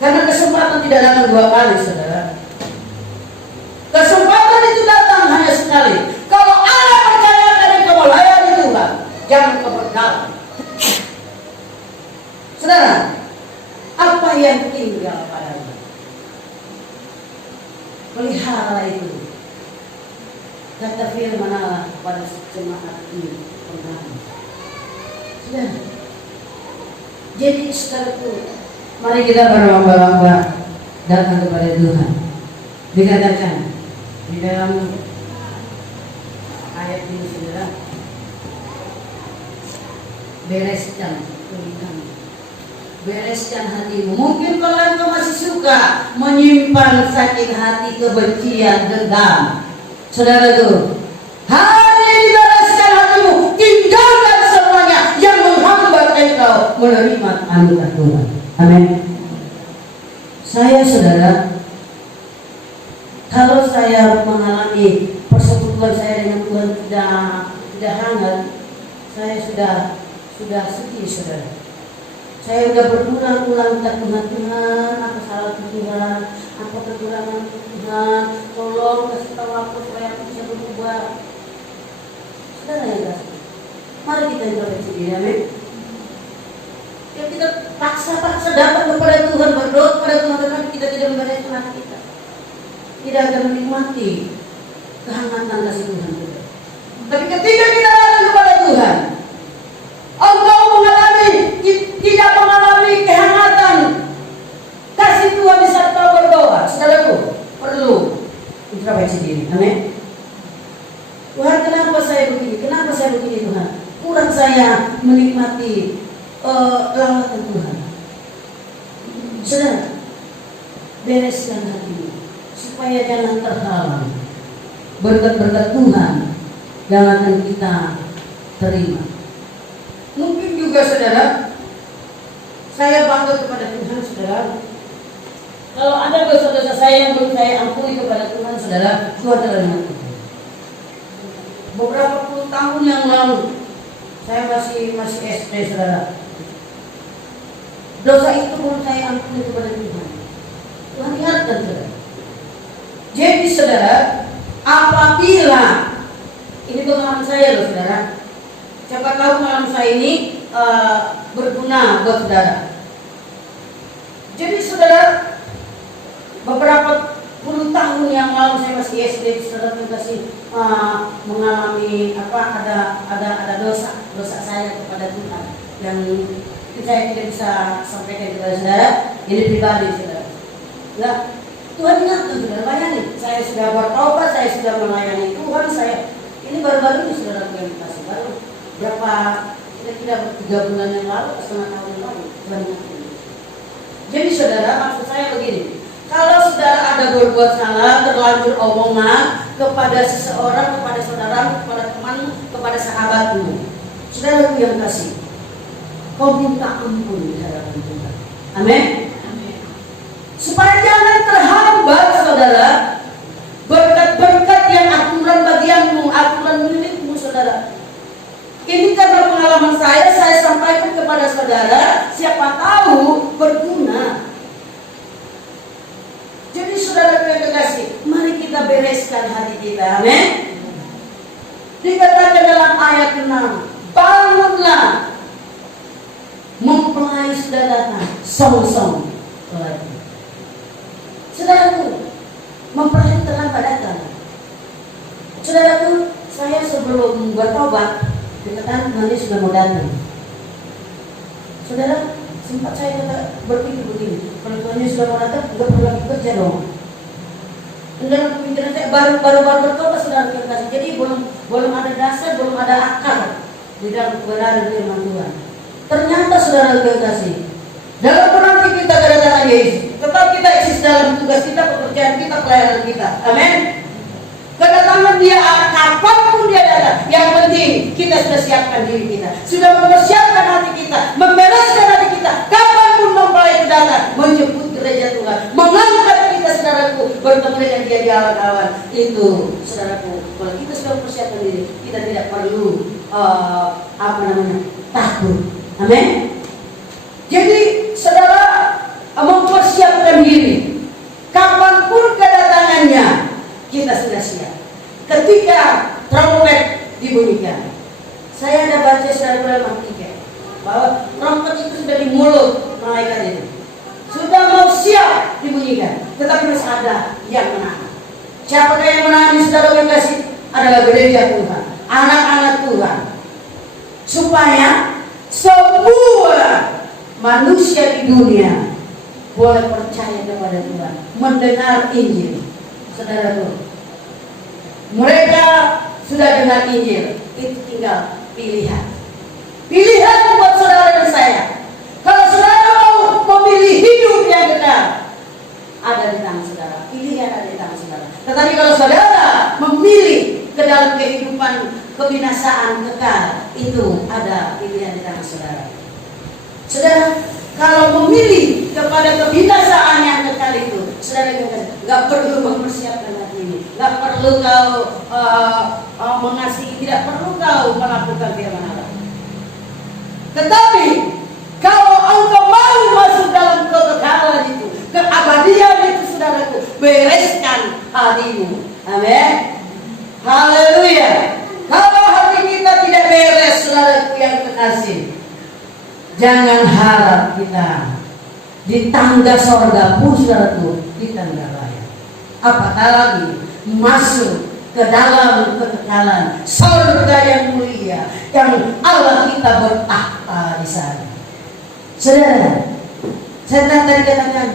Karena kesempatan tidak datang dua kali, saudara. Kesempatan itu datang hanya sekali. Kalau Allah percayakan engkau melayani Tuhan, jangan kau berdalam. Saudara, apa yang tinggal padamu? Pelihara itu. Kata firman Allah kepada jemaat ini pengaruh. Sudah. Jadi saudaraku, mari kita berlomba-lomba datang kepada Tuhan. Dikatakan di dalam ayat ini, saudara, bereskan kulitmu, bereskan hatimu. Mungkin kalau engkau masih suka menyimpan sakit hati, kebencian, dendam, saudaraku, hari ini bereskan hatimu, tinggalkan semuanya yang menghambat engkau menerima anugerah Tuhan. Amin. Saya, saudara, kalau saya mengalami persekutuan saya dengan Tuhan tidak hangat, saya sudah sedih, saudara. Saya udah berulang-ulang minta Tuhan, aku salah Tuhan, aku kekurangan Tuhan, tolong kasih tahu aku supaya aku bisa berubah. Saudara yang kasih, mari kita introspeksi diri, amin. Ya kita paksa-paksa datang kepada Tuhan, berdoa kepada Tuhan, tetapi kita tidak membereskan hati kita, tidak akan menikmati kehangatan kasih Tuhan kita. Tapi ketika kita datang kepada Tuhan, engkau tidak mengalami kehangatan kasih Tuhan di saat kau berdoa. Saudaraku, perlu introspeksi diri, amin. Tuhan, kenapa saya begini? Kenapa saya begini Tuhan? Kurang saya menikmati lawatan Tuhan. Saudara, bereskan hatimu supaya jangan terhalang berkat-berkat Tuhan yang akan kita terima. Mungkin juga saudara, saya bangga kepada Tuhan saudara. Kalau ada dosa-dosa saya yang belum saya ampuni kepada Tuhan saudara, Tuhan telah mengampuni. Beberapa puluh tahun yang lalu, saya masih SD saudara. Dosa itu belum saya ampuni kepada Tuhan. Tuhan ingatkan saudara. Jadi saudara, apabila ini pengalaman saya loh saudara. Siapa tahu pengalaman saya ini berguna buat saudara. Jadi saudara, beberapa puluh tahun yang lalu saya masih SD, saudara kasih mengalami ada dosa saya kepada Tuhan yang saya tidak bisa sampaikan kepada saudara. Ini pribadi saudara. Nah, Tuhan ingatkan saudara, bayangin, saya sudah bertobat, saya sudah melayani Tuhan, saya ini baru-baru ini saudara yang kasih baru berapa kira-kira 3 bulan yang lalu, setengah tahun yang lalu Tuhan ingatkan. Jadi saudara, maksud saya begini, kalau saudara ada berbuat salah, terlanjur omongan kepada seseorang, kepada saudara, kepada teman, kepada sahabatmu, saudaraku yang kasih, kau minta ampun di hadapan Tuhan. Amin. Supaya jangan terhambat saudara berkat-berkat yang aturan bagianmu, aturan milikmu saudara. Ini karena pengalaman saya sampaikan kepada saudara, siapa tahu berguna. Jadi saudara yang kekasih, mari kita bereskan hati kita, amin. Dikatakan dalam ayat 6, bangunlah, mempelai sudah datang, song-song pelai. Saudaraku, mempelai terlambat datang. Saudaraku, saya sebelum bertobat, dikatakan Tuhan sudah mau datang. Saudara, sempat saya berpikir begini, kalau Tuhan sudah mau datang, nggak perlu lagi kerja dong. Dan dalam pemikiran saya baru bertobat saudara kasih. Jadi belum ada dasar, belum ada akar di dalam kebenaran firman Tuhan. Ternyata saudara kasih, dalam penanti kita kedatangan Yesus, tetap kita eksis dalam tugas kita, pekerjaan kita, pelayanan kita. Amin. Kedatangan dia kapanpun dia datang, yang penting kita sudah siapkan diri kita, sudah mempersiapkan hati kita, membereskan hati kita. Kapanpun mempelai datang, menjemput gereja Tuhan, mengangkat kita saudaraku, bertemu dengan dia di awan-awan. Itu saudaraku, kalau kita sudah mempersiapkan diri, kita tidak perlu takut. Amin. Jadi saudara mempersiapkan diri, kapanpun kedatangannya kita sudah siap. Ketika trompet dibunyikan, saya ada baca saudara dalam 3 bahwa trompet itu sudah di mulut malaikat itu, sudah mau siap dibunyikan, tetapi masih ada yang menahan. Siapakah yang menahan saudara yang kasih? Adalah gereja Tuhan, anak-anak Tuhan, supaya semua manusia di dunia boleh percaya kepada Tuhan, mendengar Injil. Saudaraku, mereka sudah dengar Injil, itu tinggal pilihan. Pilihan buat saudara dan saya. Kalau saudara mau memilih hidup yang kekal, ada di tangan saudara. Pilihan ada di tangan saudara. Tetapi kalau saudara memilih ke dalam kehidupan kebinasaan kekal, itu ada pilihan di tangan saudara. Saudara, kalau memilih kepada kebinasaan yang kekal itu, saudara nggak perlu mempersiapkan hati ini, nggak perlu kau mengasihi, tidak perlu kau melakukan firman Allah. Tetapi kalau engkau masuk dalam kekekalan itu, keabadian itu saudaraku. Bereskan hatimu. Amin. Haleluya. Kalau hati kita tidak beres, saudaraku yang kekasih, jangan harap kita di tangga sorga pun, saudaraku, kita nggak layak. Apatah lagi masuk ke dalam kekekalan surga yang mulia, yang Allah kita bertahta di sana. Saudara, saya tadi katakan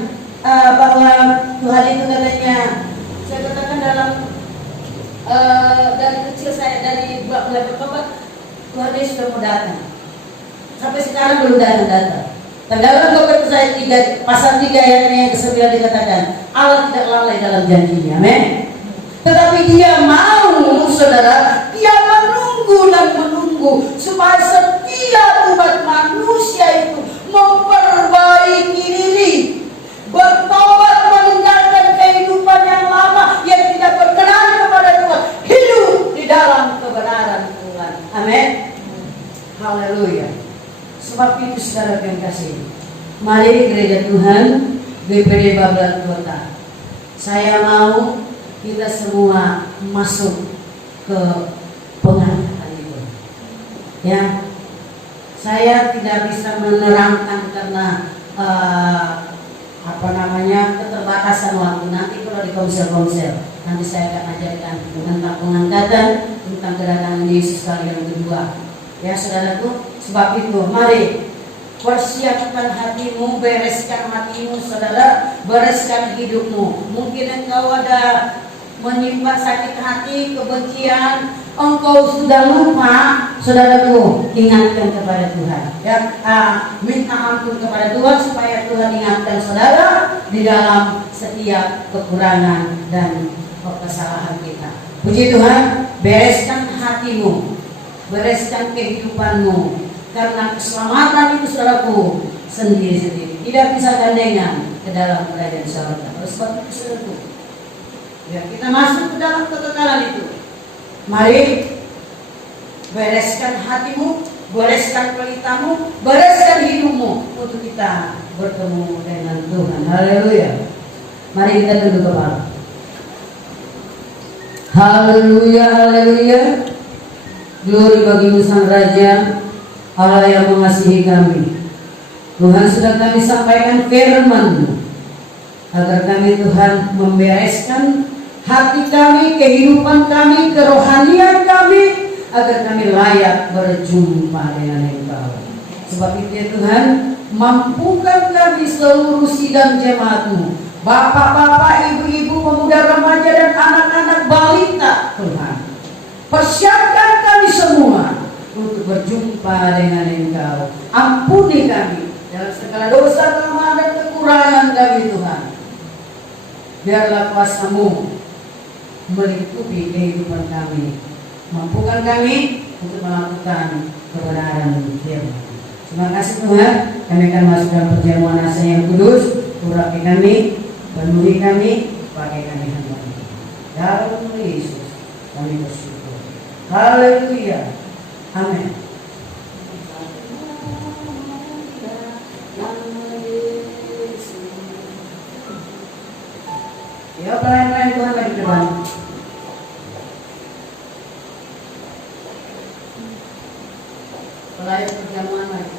bahwa Tuhan itu katanya, saya katakan dalam dari kecil saya, dari mulai bertobat, Tuhan Yesus sudah mau datang. Sampai sekarang belum datang. Dan dalam Korintus saya 3, pasal 3 ayatnya yang ke-9 dikatakan, Allah tidak lalai dalam janjinya. Amin. Tetapi dia mau, saudara, dia menunggu dan menunggu supaya setiap umat manusia itu memperbaiki diri, bertobat, meninggalkan kehidupan yang lama yang tidak berkenan kepada Tuhan, hidup di dalam kebenaran Tuhan. Amin. Haleluya. Sebab itu saudara yang kasih, mari gereja Tuhan GPD Babelan Kota, saya mau kita semua masuk ke pengangkatan itu. Ya, saya tidak bisa menerangkan karena keterbatasan waktu. Nanti kalau di komsel nanti saya akan ajarkan tentang pengangkatan, tentang kedatangan Yesus kali yang kedua. Ya saudaraku, sebab itu mari persiapkan hatimu, bereskan hatimu, saudara, bereskan hidupmu. Mungkin engkau ada menyimpan sakit hati, kebencian, engkau sudah lupa, saudaraku, ingatkan kepada Tuhan. Ya, minta ampun kepada Tuhan supaya Tuhan ingatkan saudara di dalam setiap kekurangan dan kesalahan kita. Puji Tuhan, bereskan hatimu, bereskan kehidupanmu, karena keselamatan itu saudaraku sendiri-sendiri, tidak bisa gandengan ke dalam kerajaan surga. Oleh sebab itu saudaraku, ya, kita masuk ke dalam kekekalan itu. Mari bereskan hatimu, bereskan pelitamu, bereskan hidupmu untuk kita bertemu dengan Tuhan. Haleluya. Mari kita tunduk kepala. Haleluya, haleluya. Glory bagimu Sang Raja, Allah yang mengasihi kami. Tuhan, sudah kami sampaikan firman-Mu agar kami, Tuhan, membereskan hati kami, kehidupan kami, kerohanian kami, agar kami layak berjumpa dengan Engkau. Sebab itu ya Tuhan, mampukan kami seluruh sidang jemaat-Mu, bapak-bapak, ibu-ibu, pemuda, remaja, dan anak-anak balita, Tuhan. Persiapkan kami semua untuk berjumpa dengan Engkau. Ampuni kami dalam segala dosa, kelemahan, dan kekurangan kami, Tuhan. Biarlah kuasa-Mu melingkupi kehidupan kami. Mampukan kami untuk melakukan kebenaran firman. Terima kasih Tuhan. Kami akan masuk dalam perjamuan asa yang kudus. Urapi kami, penuhi kami, pakai kami hamba. Dalam nama Yesus kami bersyukur. Haleluya. Amin. Ya, pelayan-pelayan Tuhan lagi ke depan. Pelayan perjamuan lagi.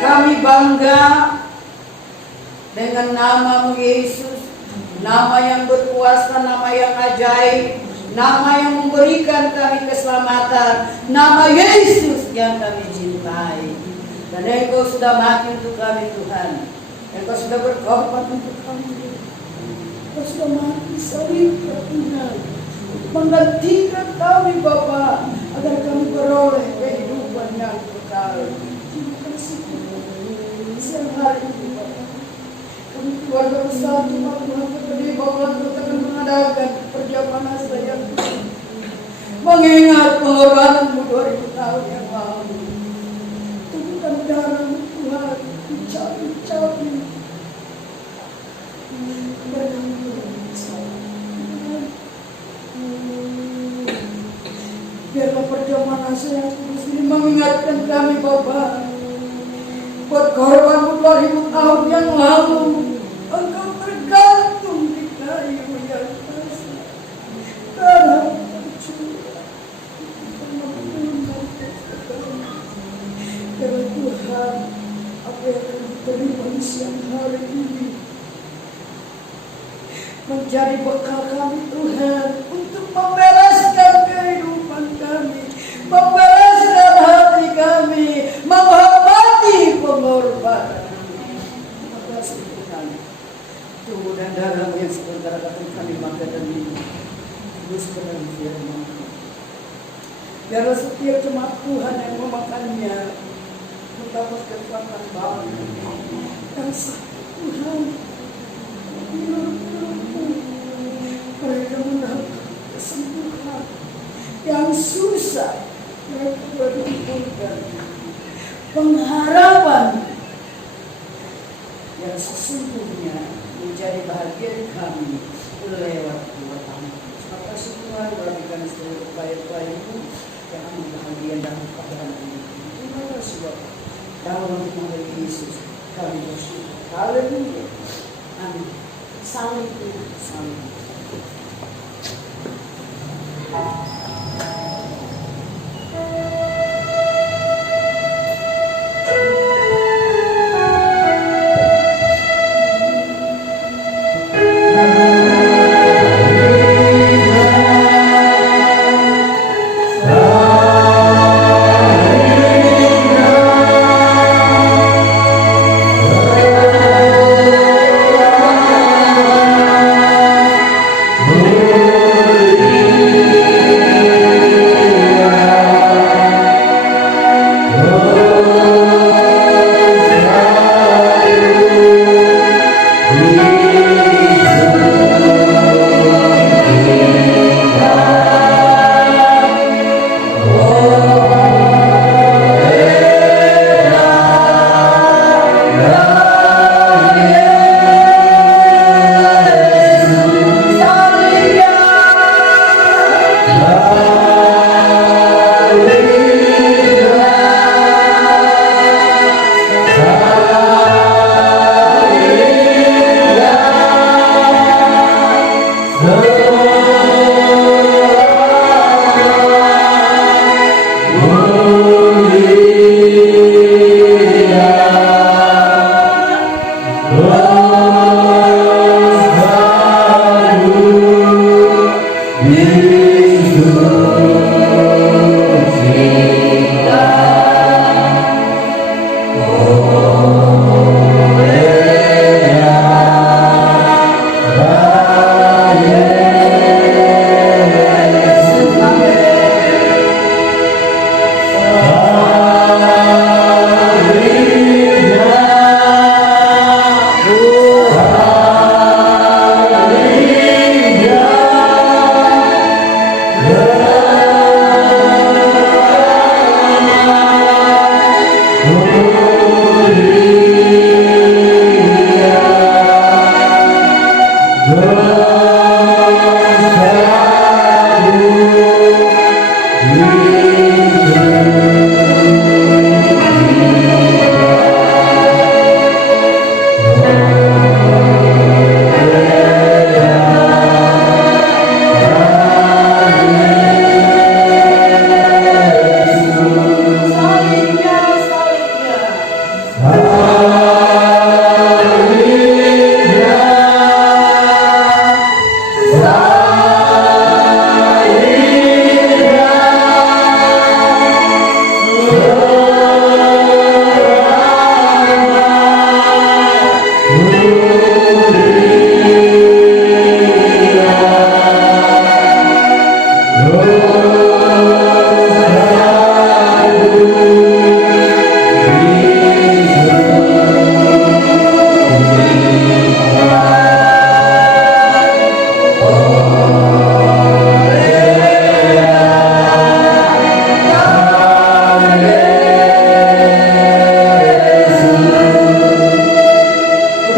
Kami bangga dengan nama-Mu Yesus, nama yang berkuasa, nama yang ajaib, nama yang memberikan kami keselamatan, nama Yesus yang kami cintai. Dan Engkau sudah mati untuk kami Tuhan, Engkau sudah berkorban untuk kami, Engkau sudah mati salib ya Tuhan, menggantikan kami Bapa, agar kami beroleh kehidupan yang kekal. Terima kasih Tuhan. Siang hari ini Bapak, kami keluarga besar Tuhan Gede Bapak akan mengadakan perjamuan saya mengingat pengorbananmu 2000 tahun yang lalu. Tuhan darah Tuhan dicari-cari biarlah perjamuan saya kudus ini mengingatkan kami Bapak, buat korbanmu 2000 tahun yang lalu Engkau tergantung di kayu yang kasar, darah tercurah karena Tuhan, apa yang akan diterima di siang hari ini menjadi bekal kami Tuhan, untuk membereskan kehidupan kami, membereskan hati kami, menghormati pengorbanan. Terima kasih Tuhan. Tubuh dan darah yang sebentar akan kami makan dan minum, kuduskan dan firman. Biarlah setiap jemaat Tuhan yang memakannya mendapat kekuatan baru dan sakit Tuhan. Mereka mendapat kesembuhan yang susah mereka berkumpulkan, pengharapan yang sesungguhnya menjadi bahagian kami lewat Tuhan. Terima kasih Tuhan, berikan seluruh upaya-upaya-Mu yang akan bahagia dalam keadaan ini. Terima kasih Bapak. Dalam nama Yesus kami bersyukur. Haleluya. Amin. Salam Tuhan. Salam.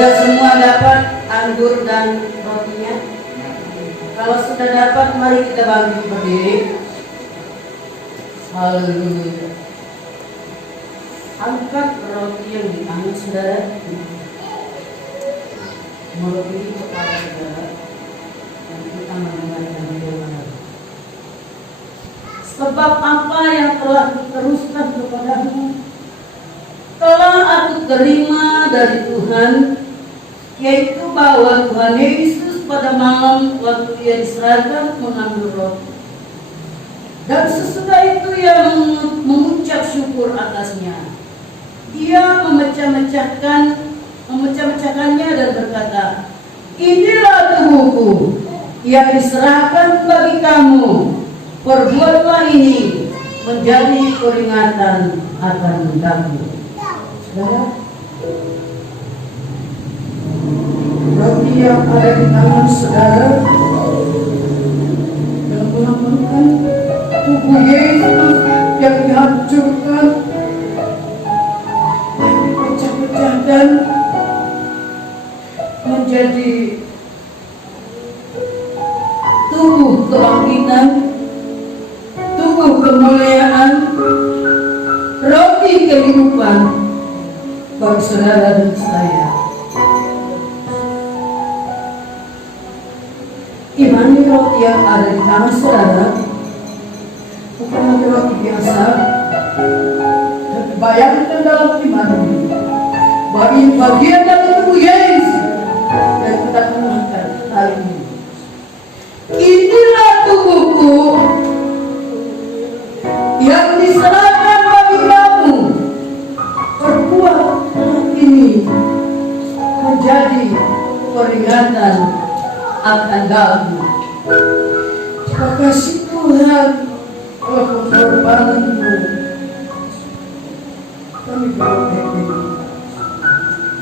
Sudah semua dapat anggur dan rotinya? Kalau sudah dapat, mari kita bangkit berdiri. Haleluya. Angkat roti yang di tangan saudara, melebihi kepada saudara, dan kita mendengarkan firman. Sebab apa yang telah diteruskan kepadamu telah aku terima dari Tuhan, yaitu bahwa Tuhan Yesus pada malam waktu ia diserahkan mengambil roti, dan sesudah itu ia mengucap syukur atasnya. Ia memecah-mecahkannya dan berkata, inilah tubuhku yang diserahkan bagi kamu. Perbuatlah ini menjadi peringatan akan kamu. Saudara, roti yang ada di tangan saudara yang melambangkan tubuh Yesus yang dihancurkan, yang dipecah-pecahkan menjadi tubuh kebangkitan, tubuh kemuliaan, roti kehidupan bagi saudara dan saya. Imani roti yang ada di tangan saudara bukan hanya roti biasa, tapi bayangkan dalam iman bagi bagian dari tubuh Yesus yang kita kenalkan hari ini. Inilah tubuhku yang diserahkan bagi kamu. Perbuatlah ini menjadi peringatan akan kamu. Terima kasih Tuhan telah pengorbananmu. Kami berdoa.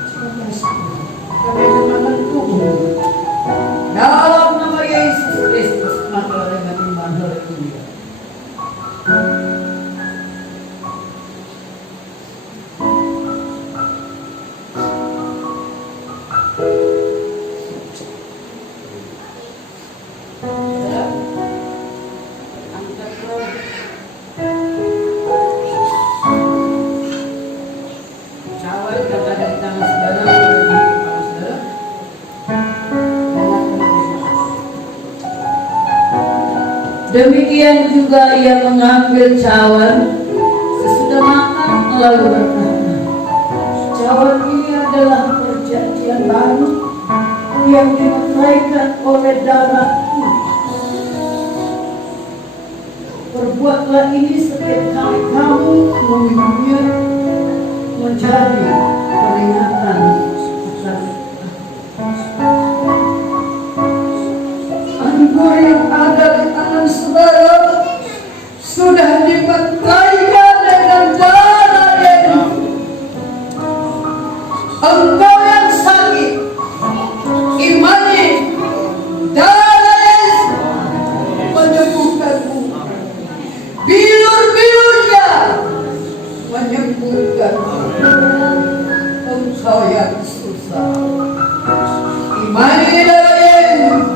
Terima kasih Tuhan. Kami mengenal tubuhmu. Dalam nama Yesus Kristus, maka dengan iman haleluya. Demikian juga ia mengambil cawan sesudah makan lalu berkata, cawan ini adalah perjanjian baru yang dimeteraikan oleh darahku. Perbuatlah ini setiap kali kamu meminumnya menjadi peringatan akan anggur yang ada di tangan saudara sudah dimeteraikan dengan darah Yesus. Engkau yang sakit, imani darah Yesus menyembuhkanmu. Bilur-bilurnya menyembuhkanmu. Engkau yang susah, imani darah Yesus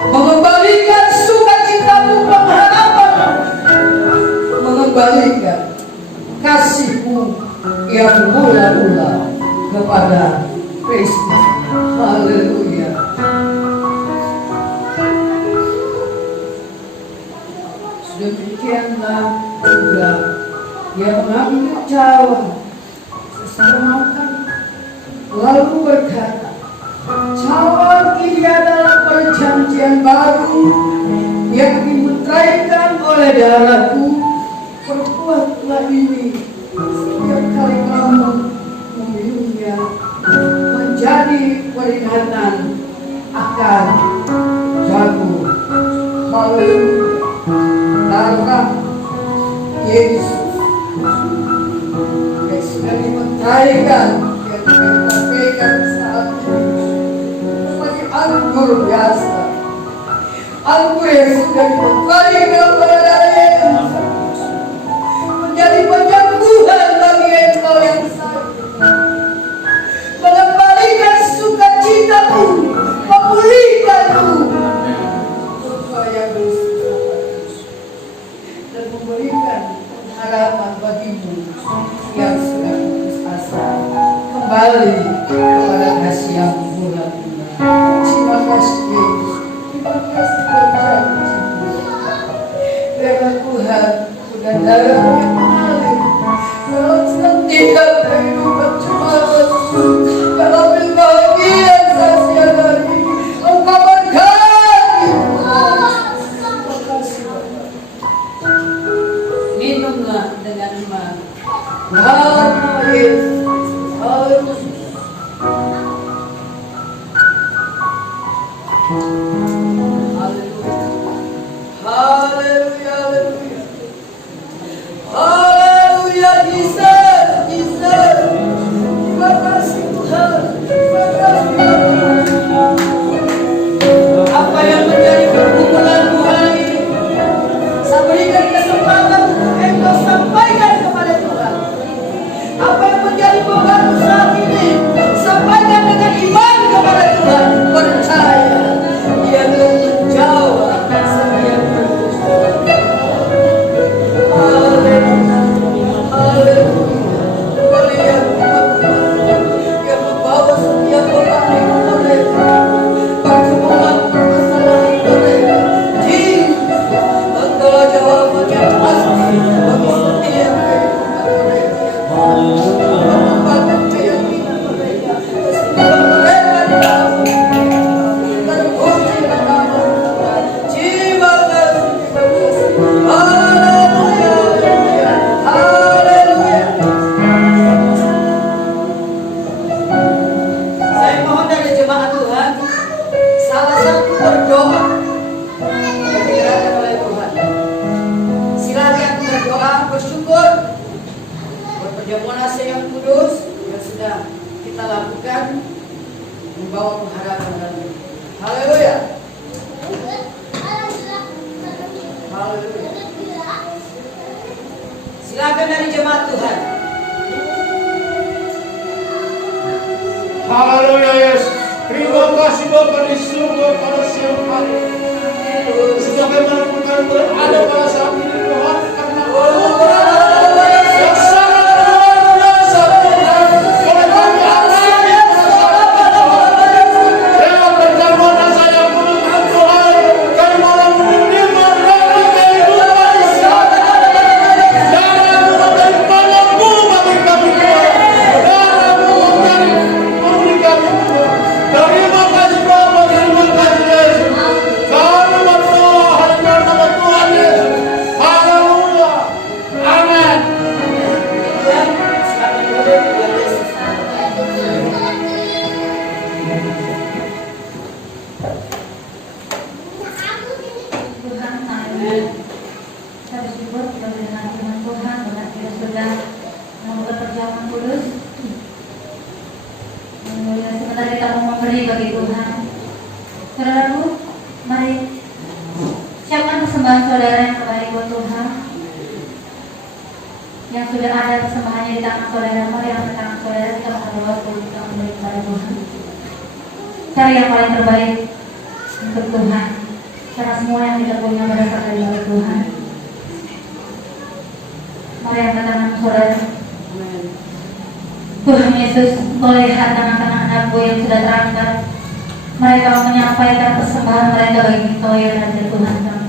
mengembalikan sukacitamu, pengharapan, mengembalikan kasihmu yang mula-mula kepada Kristus. Haleluya. Demikianlah juga dia mengambil cawan sesudah makan lalu berkata, cawan ini adalah perjanjian baru yang dimeteraikan oleh darahku. Perbuatlah ini setiap kali kamu meminumnya menjadi peringatan akan aku. Haleluya. Darah Yesus yang sudah dimeteraikan, yang disampaikan saat ini sebagai anggur biasa, anggur yang sudah dimeteraikan pada Yesus menjadi penyembuhan bagi engkau yang sakit, mengembalikan kembali kepada kasih yang murah. Terima kasih Yesus. Terima kasih berjanji. Karena Tuhan sudah darah yang mengalir dalam setiap kehidupan jemaat. Dalam kebahagiaan saksian hari ini, Engkau berkati. Terima kasih Bapak. Minumlah dengan iman. Nama Yesus. Haleluya. Haleluya, haleluya. Haleluya, Jesus, Jesus. Terima kasih Tuhan. Terima kasih Tuhan. Apa yang menjadi pergumulan Tuhan ini, saya berikan kesempatan untuk Engkau sampaikan kepada Tuhan. Apa yang menjadi bebanmu saat ini, sampaikan dengan iman kepada Tuhan. Percaya Dia akan menjawab setiap pergumulan. Haleluya, haleluya. Melihat umat-Tuhan yang membawa setiap beban hidup mereka, pergumulan permasalahan mereka. Jesus, Engkaulah jawaban yang pasti bagi setiap kehidupan mereka. Mengembangkan keyakinan mereka, kesimpulan mereka di dalam terpuji dengan nama Tuhan. Terima kasih, terima kasih. Haleluya, haleluya, haleluya. Saya mohon dari jemaat Tuhan, salah satu berdoa yang digerakkan oleh Tuhan. Silakan berdoa, bersyukur buat perjamuan nasi yang kudus yang sudah kita lakukan, membawa pengharapan dalam hidup. Haleluya. Haleluya. Silakan dari jemaat Tuhan. Haleluya Yesus. Terima kasih Bapa di surga pada siang hari. Sebagaimana kami berada pada saat ini Tuhan, karena yang sangat luar biasa Tuhan. Oleh kami alami lewat perjamuan nasi yang kudus Tuhan, kami malah menerima dari kehidupan Islam. Darah-Mu menjadi pengampu bagi kami Tuhan. Darah-Mu menjadi memberi kami Tuhan. Terima kasih Bapa, terima kasih Yesus. Kami berdoa hanya dalam nama Tuhan Yesus. Haleluya. Amin. Tuhan, silakan duduk, Tuhan Yesus. Tuhan, haleluya. Kita bersyukur kita mendengar firman Tuhan, bahkan kita sudah melakukan perjamuan kudus. Haleluya. Sebentar kita mau memberi bagi Tuhan. Saudaraku, mari siapkan persembahan saudara yang terbaik buat Tuhan. Yang sudah ada persembahannya di tangan saudara, mari angkat tangan saudara, kita akan berdoa untuk kita memberi kepada Tuhan. Cari yang paling terbaik untuk Tuhan. Karena semua yang kita punya berasal dari Tuhan. Mari angkat tangan saudara. Tuhan Yesus, boleh lihat tangan-tangan anakku yang sudah terangkat. Mereka menyampaikan persembahan mereka bagi Engkau ya Raja Tuhan kami.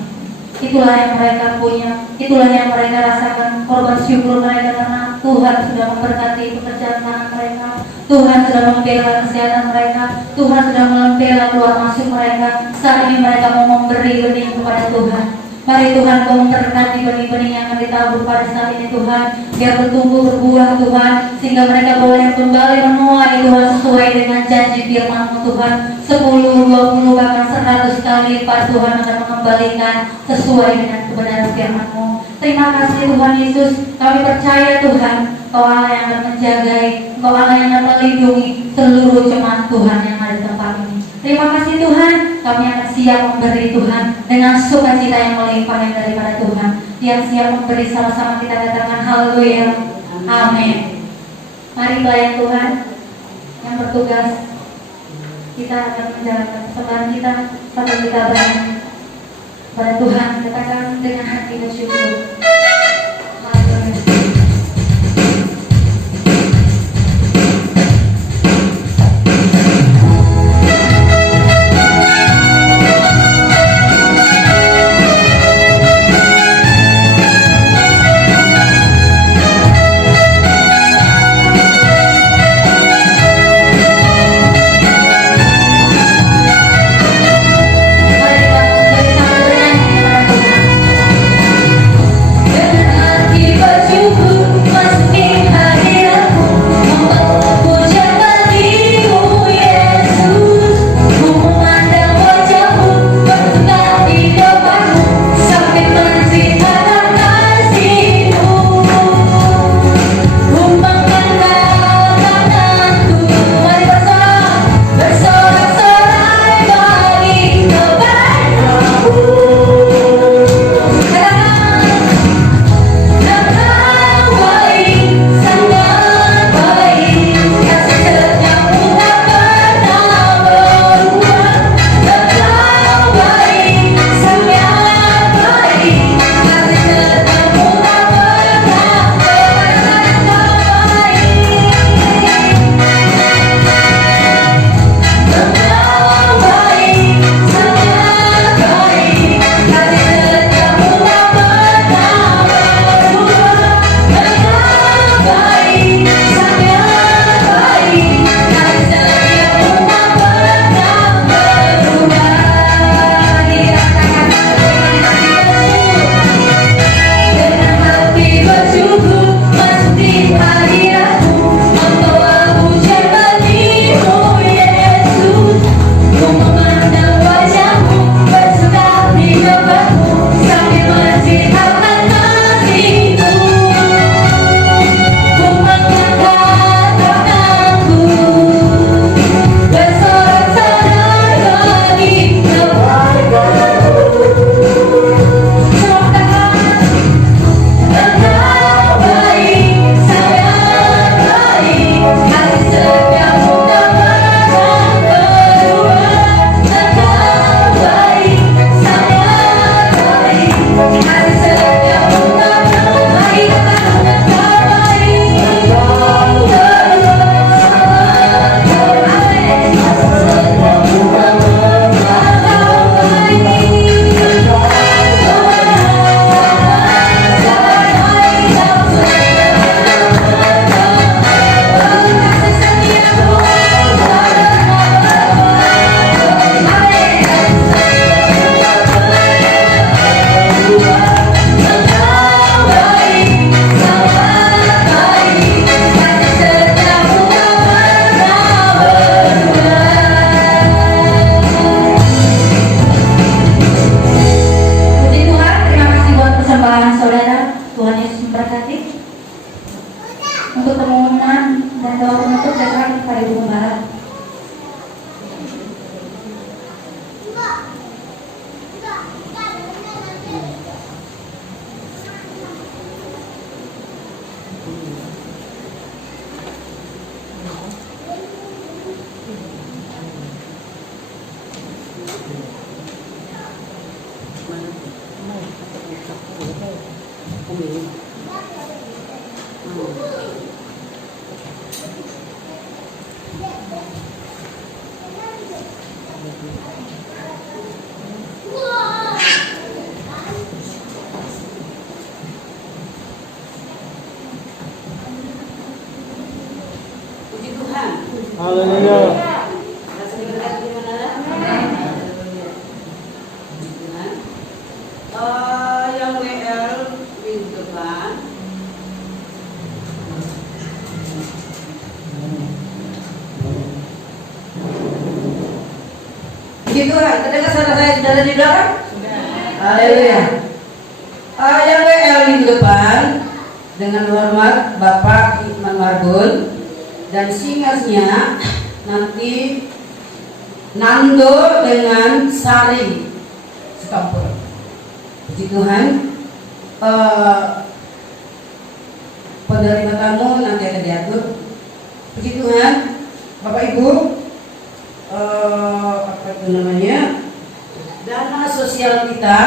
Itulah yang mereka punya, itulah yang mereka rasakan. Korban syukur mereka karena Tuhan sudah memberkati pekerjaan tangan mereka. Tuhan sudah membela kesehatan mereka. Tuhan sudah membela keluar masuk mereka. Saat ini mereka mau memberi benih kepada Tuhan. Mari Tuhan Kau memberkati benih-benih yang akan ditabur pada saat ini Tuhan, biar bertumbuh berbuah Tuhan, sehingga mereka boleh kembali menuai Tuhan sesuai dengan janji firman-Mu Tuhan. 10, 20 bahkan 100 kali lipat Tuhan akan mengembalikan sesuai dengan kebenaran firman-Mu. Terima kasih Tuhan Yesus, kami percaya Tuhan Kau Allah yang akan menjagai, Kau Allah yang akan melindungi seluruh jemaat Tuhan yang ada di tempat ini. Terima kasih Tuhan, kami akan siap memberi Tuhan dengan sukacita yang melimpah yang daripada Tuhan, yang siap memberi. Sama-sama kita katakan haleluya, amin. Mari pelayan Tuhan yang bertugas, kita akan menjalankan persembahan kita sampai kita berani pada Tuhan. Katakan dengan hati bersyukur. Haleluya. Haleluya. Kasih berkat gimana? Haleluya. Yang WL minggu depan. Puji Tuhan, terdengar suara saya saudara di belakang? Haleluya. Yang WL minggu depan dengan hormat Bapak Hikman Marbun dan singasnya nanti Nando dengan Sari sekampur. Puji Tuhan. Penerima tamu nanti akan diatur. Puji Tuhan, Bapak Ibu. Apa itu namanya? Dana sosial kita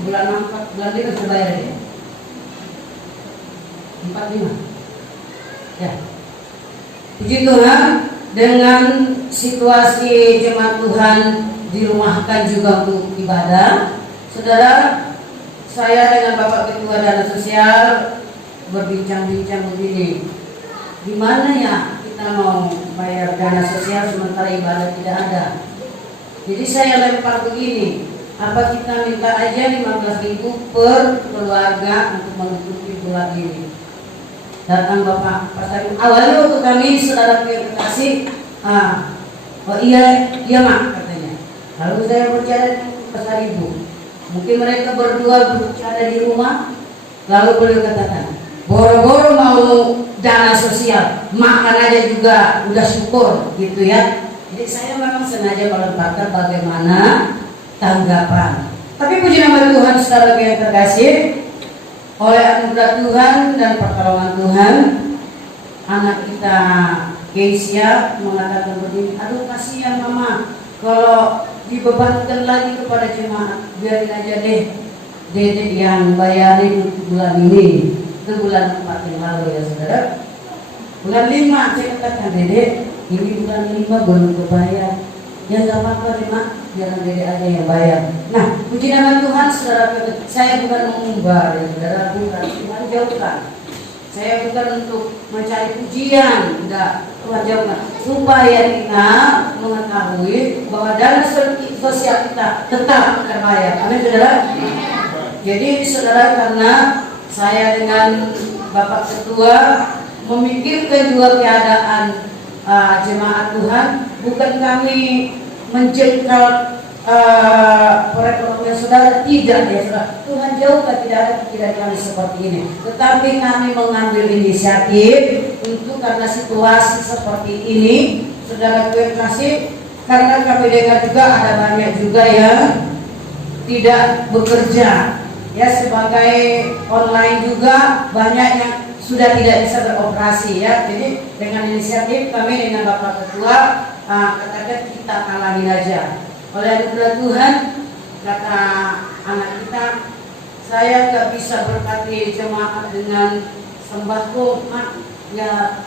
bulan 4 bulan 5 sudah bayar ya? 45 ya. Puji Tuhan, dengan situasi jemaat Tuhan dirumahkan juga untuk ibadah, saudara, saya dengan Bapak Ketua Dana Sosial berbincang-bincang begini, gimana ya kita mau bayar dana sosial sementara ibadah tidak ada. Jadi saya lempar begini, apa kita minta aja 15.000 per keluarga untuk menutupi bulan ini. Datang Bapak Pastor, awalnya waktu kami saudara yang kekasih, oh iya mak katanya. Lalu saya berbicara Pastor Ibu, mungkin mereka berdua berbicara di rumah, lalu beliau katakan, boro-boro mau dana sosial, makan aja juga udah syukur gitu ya. Jadi saya memang sengaja melemparkan bagaimana tanggapan. Tapi puji nama Tuhan, saudara yang terkasih, oleh anugerah Tuhan dan pertolongan Tuhan, anak kita Keisha mengatakan begini, aduh kasihan mama, kalau dibebankan lagi kepada jemaat, biarin aja deh dedek yang bayarin untuk bulan ini. Itu bulan 4 yang lalu ya saudara. Bulan 5 saya katakan dedek, ini bulan 5 belum kebayar. Ya gak apa-apa deh mak, biar dedek aja yang bayar. Nah, puji nama Tuhan saudara, saya bukan mengumbar ya saudara, bukan, Tuhan jauhkan. Saya bukan untuk mencari pujian, enggak, Tuhan jauhkan. Supaya kita mengetahui bahwa dana sosial kita tetap terbayar. Amin saudara. Jadi saudara, karena saya dengan Bapak Ketua memikirkan juga keadaan jemaat Tuhan, bukan kami menjengkel perekonomian saudara, tidak ya saudara. Tuhan jauhkan, tidak ada pikiran kami seperti ini. Tetapi kami mengambil inisiatif untuk, karena situasi seperti ini, saudara gue kasih, karena kami dengar juga ada banyak juga yang tidak bekerja. Ya, sebagai online juga banyak yang sudah tidak bisa beroperasi ya. Jadi dengan inisiatif kami dengan Bapak Ketua katakan kita talangin aja. Oleh anugerah Tuhan, kata anak kita, saya gak bisa berkati jemaat dengan sembako, mak, ya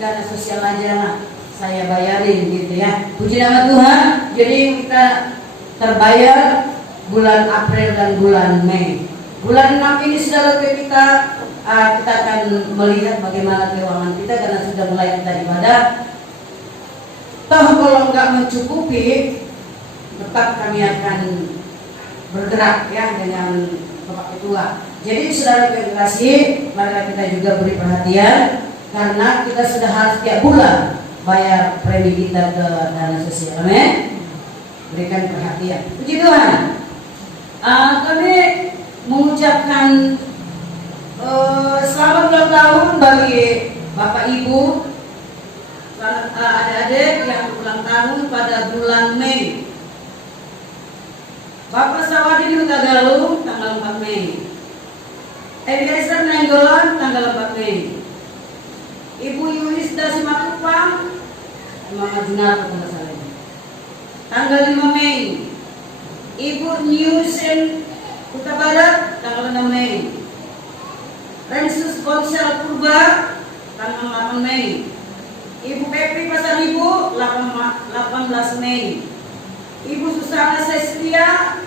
dana sosial aja lah saya bayarin gitu ya. Puji nama Tuhan. Jadi kita terbayar bulan April dan bulan Mei. Bulan 6 ini saudara kita akan melihat bagaimana keuangan kita karena sudah mulai kita ibadah. Toh kalau nggak mencukupi, tetap kami akan bergerak ya dengan Bapak Ketua. Jadi saudara yang kasih, mari kita juga beri perhatian karena kita sudah harus tiap bulan bayar premi kita ke dana sosial. Amin. Berikan perhatian. Puji Tuhan. Kami mengucapkan selamat ulang tahun bagi Bapak Ibu, adik-adik yang ulang tahun pada bulan Mei. Bapak Sawadin Hutagaluh tanggal 4 Mei, Eliezer Nenggolan tanggal 4 Mei, Ibu Yunisda Simakupang, Mama Junar tanggal 5 Mei, Ibu Newsen Kuta Barat tanggal 6 Mei, Rensus Konsel Purba tanggal 8 Mei, Ibu Pepi Pasar Ibu 18 Mei, Ibu Susana Cecilia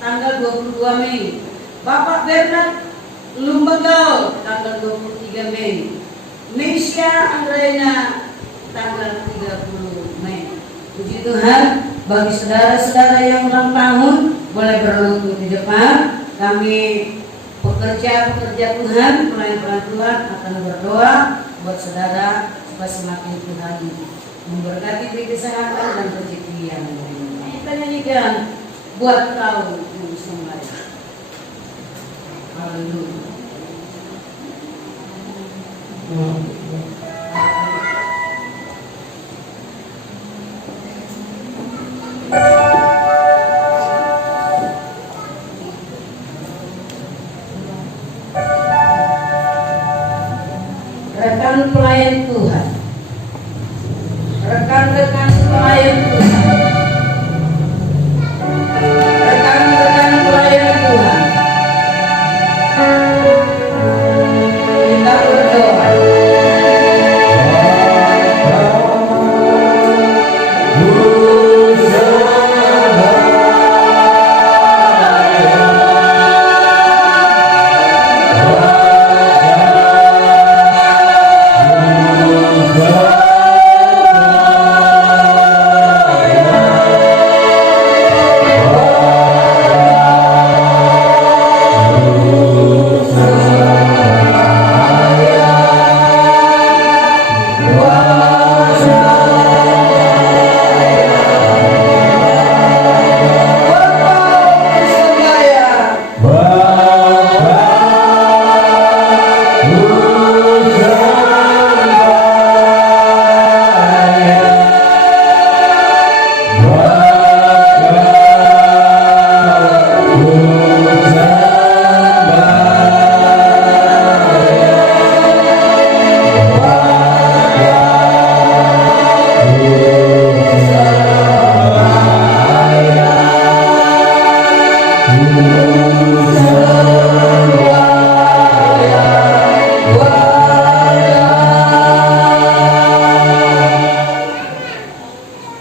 tanggal 22 Mei, Bapak Bernard Lumbegal tanggal 23 Mei, Meisy Indonesia Andrena tanggal 30 Mei. Puji Tuhan, bagi saudara-saudara yang ulang tahun boleh berlutut di depan. Kami pekerja Tuhan, pelayan Tuhan akan berdoa buat saudara supaya semakin Tuhan memberkati, beri kesehatan dan rezeki yang baik. Kita nyanyikan buat kau yang sembahyang. Haleluya. Rekan pelayan Tuhan, rekan-rekan pelayan Tuhan, rekan-rekan pelayan Tuhan, kita berdoa.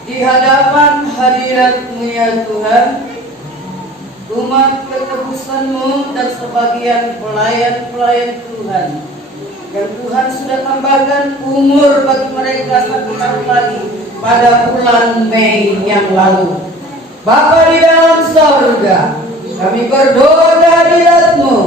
Di hadapan hadirat-Mu ya Tuhan, umat ketebusan-Mu dan sebagian pelayan-pelayan Tuhan yang Tuhan sudah tambahkan umur bagi mereka 1 tahun lagi pada bulan Mei yang lalu. Bapa di dalam surga, kami berdoa di hadirat-Mu,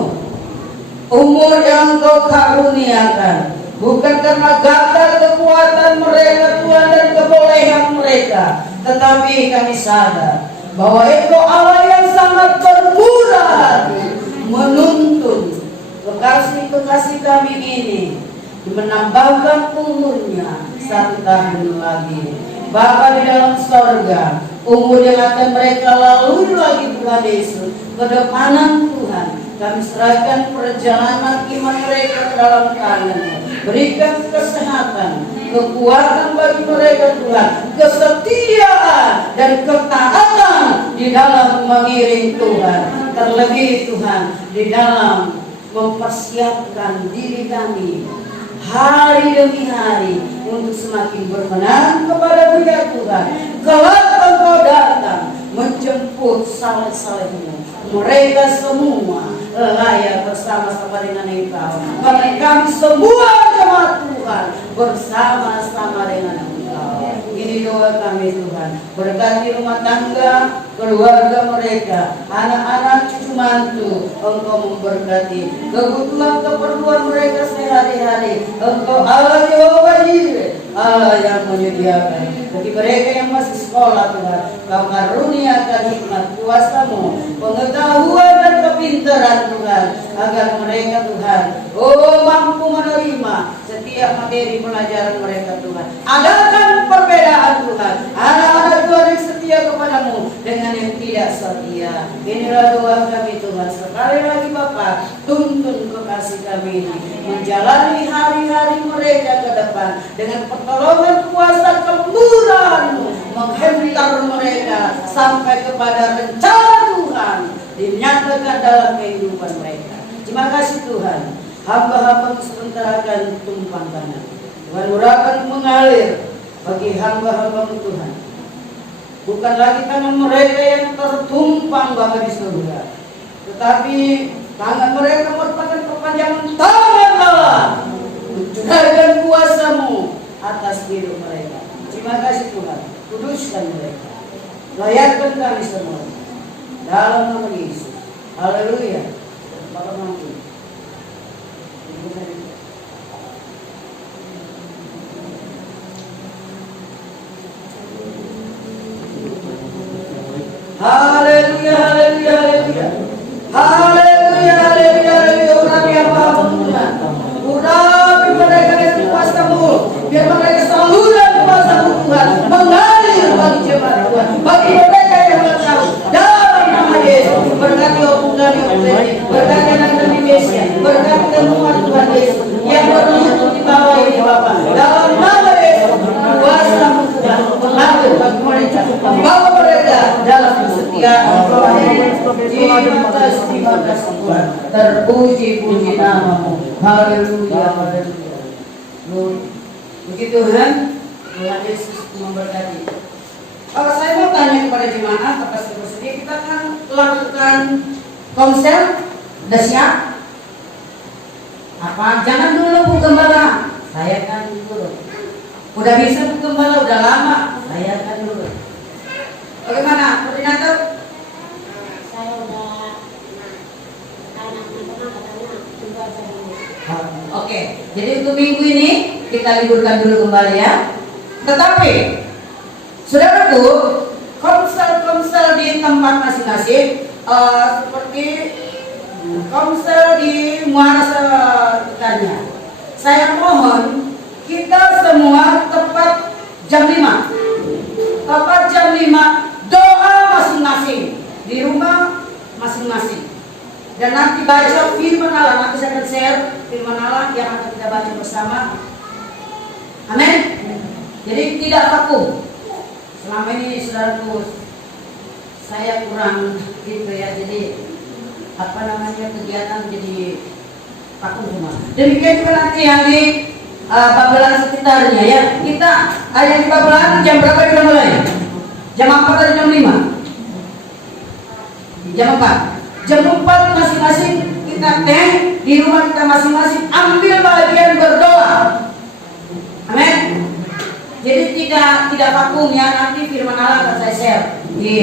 umur yang Kau karuniakan bukan karena gagal kekuatan mereka Tuhan dan kebolehan mereka, tetapi kami sadar bahwa Engkau Allah yang sangat bermurah hati menuntun kekasih-kekasih kami ini menambahkan umurnya 1 tahun lagi. Bapa di dalam surga, umur yang akan mereka lalui lagi Tuhan Yesus, kedepanan Tuhan, kami serahkan perjalanan iman mereka ke dalam tangan-Mu. Berikan kesehatan, kekuatan bagi mereka Tuhan, kesetiaan dan ketaatan di dalam mengiring Tuhan. Terlebih Tuhan, di dalam mempersiapkan diri kami hari demi hari untuk semakin berkenan kepada-Mu ya Tuhan. Kelak Engkau datang menjemput saleh-salehmu, mereka semua layak bersama-sama dengan Engkau. Bahkan kami semua jemaat Tuhan bersama-sama dengan Engkau. Ini doa kami Tuhan. Berkati rumah tangga, keluarga mereka, anak-anak, cucu mantu. Engkau memberkati kebutuhan-keperluan mereka sehari-hari. Engkau Allah Yehova Jireh, Allah yang menyediakan. Bagi mereka yang masih sekolah Tuhan, Kau karuniakan hikmat kuasa-Mu, pengetahuan dan kepintaran Tuhan, agar mereka Tuhan mampu menerima setiap materi pelajaran mereka Tuhan. Adakan perbedaan Tuhan, anak-anak Tuhan yang setia kepada-Mu dengan yang tidak setia. Inilah doa kami Tuhan. Sekali lagi Bapa, tuntun kekasih kami ini menjalani hari-hari mereka ke depan dengan pertolongan kuasa kemurahan-Mu, menghentar mereka sampai kepada rencana Tuhan dinyatakan dalam kehidupan mereka. Terima kasih Tuhan. Hamba-hamba sebentar akan tumpang tangan. Tuhan urakan mengalir bagi hamba-hamba Tuhan. Bukan lagi tangan mereka yang tertumpang Bapa di surga, tetapi tangan mereka merupakan perpanjangan tangan Allah. Mencurahkan kuasa atas hidup mereka. Terima kasih Tuhan, kuduskan mereka. Layakkan kami semua dalam nama Yesus. Haleluya. Bapak mampu. Haleluya, haleluya, haleluya. Haleluya, haleluya, haleluya. Urapi apa Tuhan. Urapi mereka yang kuasamu. Biar mereka selalu dalam kuasamu Tuhan. Mengalir bagi jemaat Tuhan. Bagi mereka yang tahu. Dalam nama Yesus. Berkati hubungan yang terjadi. Berkati anak dan Indonesia. Berkati semua Tuhan Yesus. Yang berlutut di bawah ini Bapak. Dalam nama Yesus. Kuasamu Tuhan. Mengalir bagi mereka. Membawa mereka dalam kesetiaan. Terima kasih Tuhan. Terpuji-puji namamu. Haleluya, haleluya. Puji Tuhan. Tuhan Yesus memberkati. Kalau saya mau tanya kepada jemaat, atas bersedia, kita akan lakukan konsel. Sudah siap? Apa? Jangan dulu Bu Gembala. Saya kan dulu. Udah bisa Bu Gembala, udah lama. Saya kan dulu. Bagaimana, koordinator? Saya udah tanya teman-teman katanya tunggu aja dulu. Oke, jadi untuk minggu ini kita liburkan dulu kembali ya. Tetapi, saudaraku, komsel-komsel di tempat masing-masing, seperti komsel di Muara Sekitarnya. Saya mohon kita semua tepat jam 5. Tepat jam 5. Doa masing-masing di rumah masing-masing, dan nanti baca firman Allah. Nanti saya akan share firman Allah yang akan kita baca bersama. Amin. Jadi tidak vakum. Selama ini saudaraku, saya kurang gitu ya. Jadi apa namanya, kegiatan jadi vakum semua. Demikian juga nanti yang di Babelan sekitarnya ya. Kita ada di Babelan jam berapa kita mulai? Jam 4 atau jam 5? Jam 4. Jam 4 masing-masing kita tank di rumah kita masing-masing, ambil bagian berdoa. Amin. Jadi tidak vakum ya, nanti firman Allah akan saya share di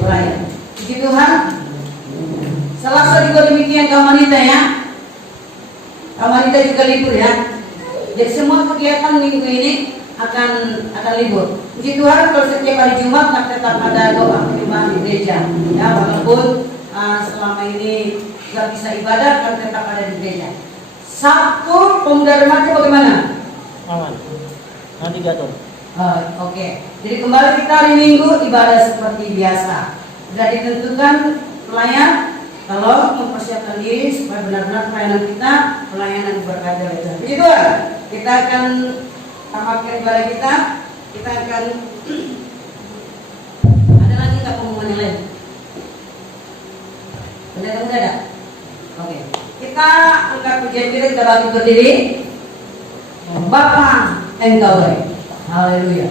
layar. Puji Tuhan. Selasa juga demikian kaum wanita ya. Kaum wanita juga libur ya. Jadi semua kegiatan minggu ini akan libur. Puji Tuhan, kalau setiap hari Jumat tetap ada doa perjumpaan di gereja. Ya, walaupun selama ini nggak bisa ibadah, kan tetap ada di gereja. Sabtu pemuda remaja bagaimana? Aman. Nanti diatur. Oke. Jadi kembali kita hari Minggu ibadah seperti biasa. Sudah ditentukan pelayan. Kalau mempersiapkan diri supaya benar-benar pelayanan kita pelayanan berkah dari Tuhan. Puji Tuhan. Kita akan tamatkan ibadah kita. Kita akan ada lagi nggak pengumuman yang lain? Benar ada? Oke. Kita angkat pujian kita bagi berdiri. Bapa Engkau baik. Haleluya.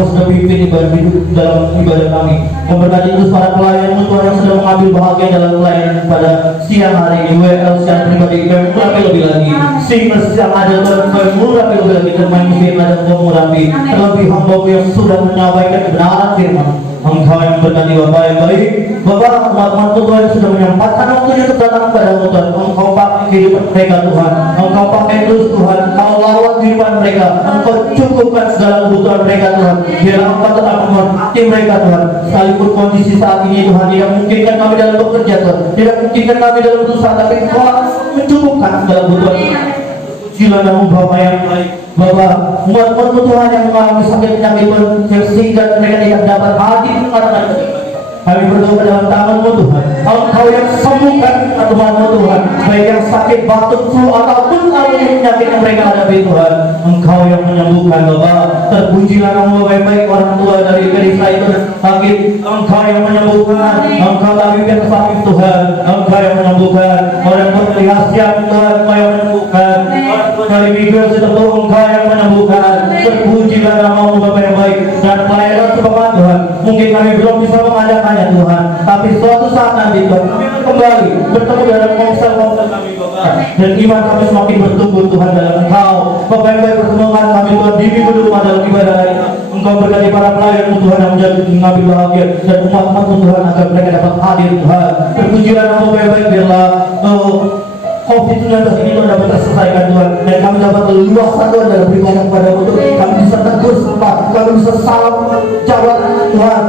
Engkau sudah pimpin ibadah hidup dalam ibadah kami. Memberkati terus para pelayan-Mu Tuhan yang sedang mengambil bahagian dalam pelayanan pada siang hari ini. WL secara pribadi kami murapi lebih lagi. Singers yang ada Tuhan kami murapi lebih lagi. Dan manusia yang ada kami murapi. Terlebih hamba-Mu yang sudah menyampaikan kebenaran firman. Engkau yang berkati Bapak yang baik. Bapak, umat-umat Tuhan yang sudah menyampaikan waktunya untuk datang kepada-Mu Tuhan. Engkau pakai kehidupan mereka Tuhan. Engkau pakai terus Tuhan. Engkau lawat kehidupan mereka. Engkau cukupkan segala kebutuhan mereka Tuhan. Biarlah Engkau tetap menghormati mereka Tuhan. Sekalipun kondisi saat ini Tuhan tidak memungkinkan kami dalam bekerja Tuhan. Tidak memungkinkan kami dalam berusaha. Tapi Engkau mencukupkan segala kebutuhan. Pujilah nama Bapa yang baik. Bapak, umat-umat Tuhan yang mengalami sakit penyakit Tuhan, sehingga mereka tidak dapat hadir mengatakan kami berdoa dalam tangan-Mu Tuhan. Engkau yang sembuhkan umat-Mu Tuhan, baik yang sakit batuk, flu ataupun penyakit yang mereka hadapi Tuhan. Engkau yang menyembuhkan Bapak. Terpujilah nama Bapak baik orang tua dari Gerisa itu sakit. Engkau yang menyembuhkan. Engkau tabib yang sakit Tuhan. Engkau yang menyembuhkan. Orang tua dari Asia Tuhan, Engkau yang menyembuhkan. Orang tua dari Miguel itu Engkau yang menyembuhkan. Terpujilah nama Bapak yang baik dan pelayanan sepekan Tuhan. Mungkin kami belum bisa mengadakannya Tuhan, tapi suatu saat nanti Tuhan kami akan kembali bertemu dalam konsel-konsel kami Bapak, dan iman kami semakin bertumbuh Tuhan dalam Engkau. Bapak yang baik, pertemuan kami Tuhan di minggu depan dalam ibadah hari ini. Engkau berkati para pelayan Tuhan yang menjadi mengambil bahagia dan umat-umat Tuhan agar mereka dapat hadir Tuhan. Terpujilah nama Bapak yang baik, biarlah COVID-19 ini Tuhan dapat terselesaikan Tuhan, dan kami dapat leluasa Tuhan dalam beribadah kepada-Mu Tuhan. Kami bisa tegur sapa, kami bisa salam jawab Tuhan.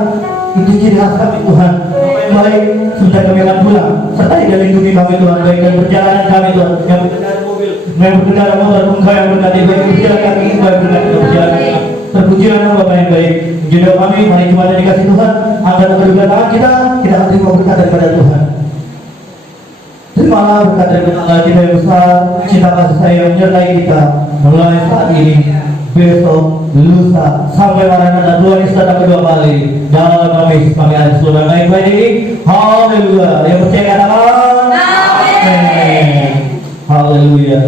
Itu ciri khas kami Tuhan. Yang baik, sudah kami akan pulang. Sertai dan lindungi kami Tuhan, baik dan perjalanan kami Tuhan. Yang berkendara mobil, yang berkendara motor, Engkau yang berkati, baik berjalan kaki, Engkau yang berkati berjalan kaki. Terpujilah nama Bapa yang baik. Jodoh kami, hari Jumat yang dikasih Tuhan, agar kedua tangan kita akan terima berkat daripada Tuhan. Terimalah berkat daripada Allah kita yang besar, cinta kasih sayang menyertai kita mulai saat ini, besok, lusa, sampai Maranatha Tuhan Yesus datang kedua kali. Dalam nama Yesus kami ada seluruh baik-baik ini. Haleluya. Yang percaya katakan amin. Haleluya.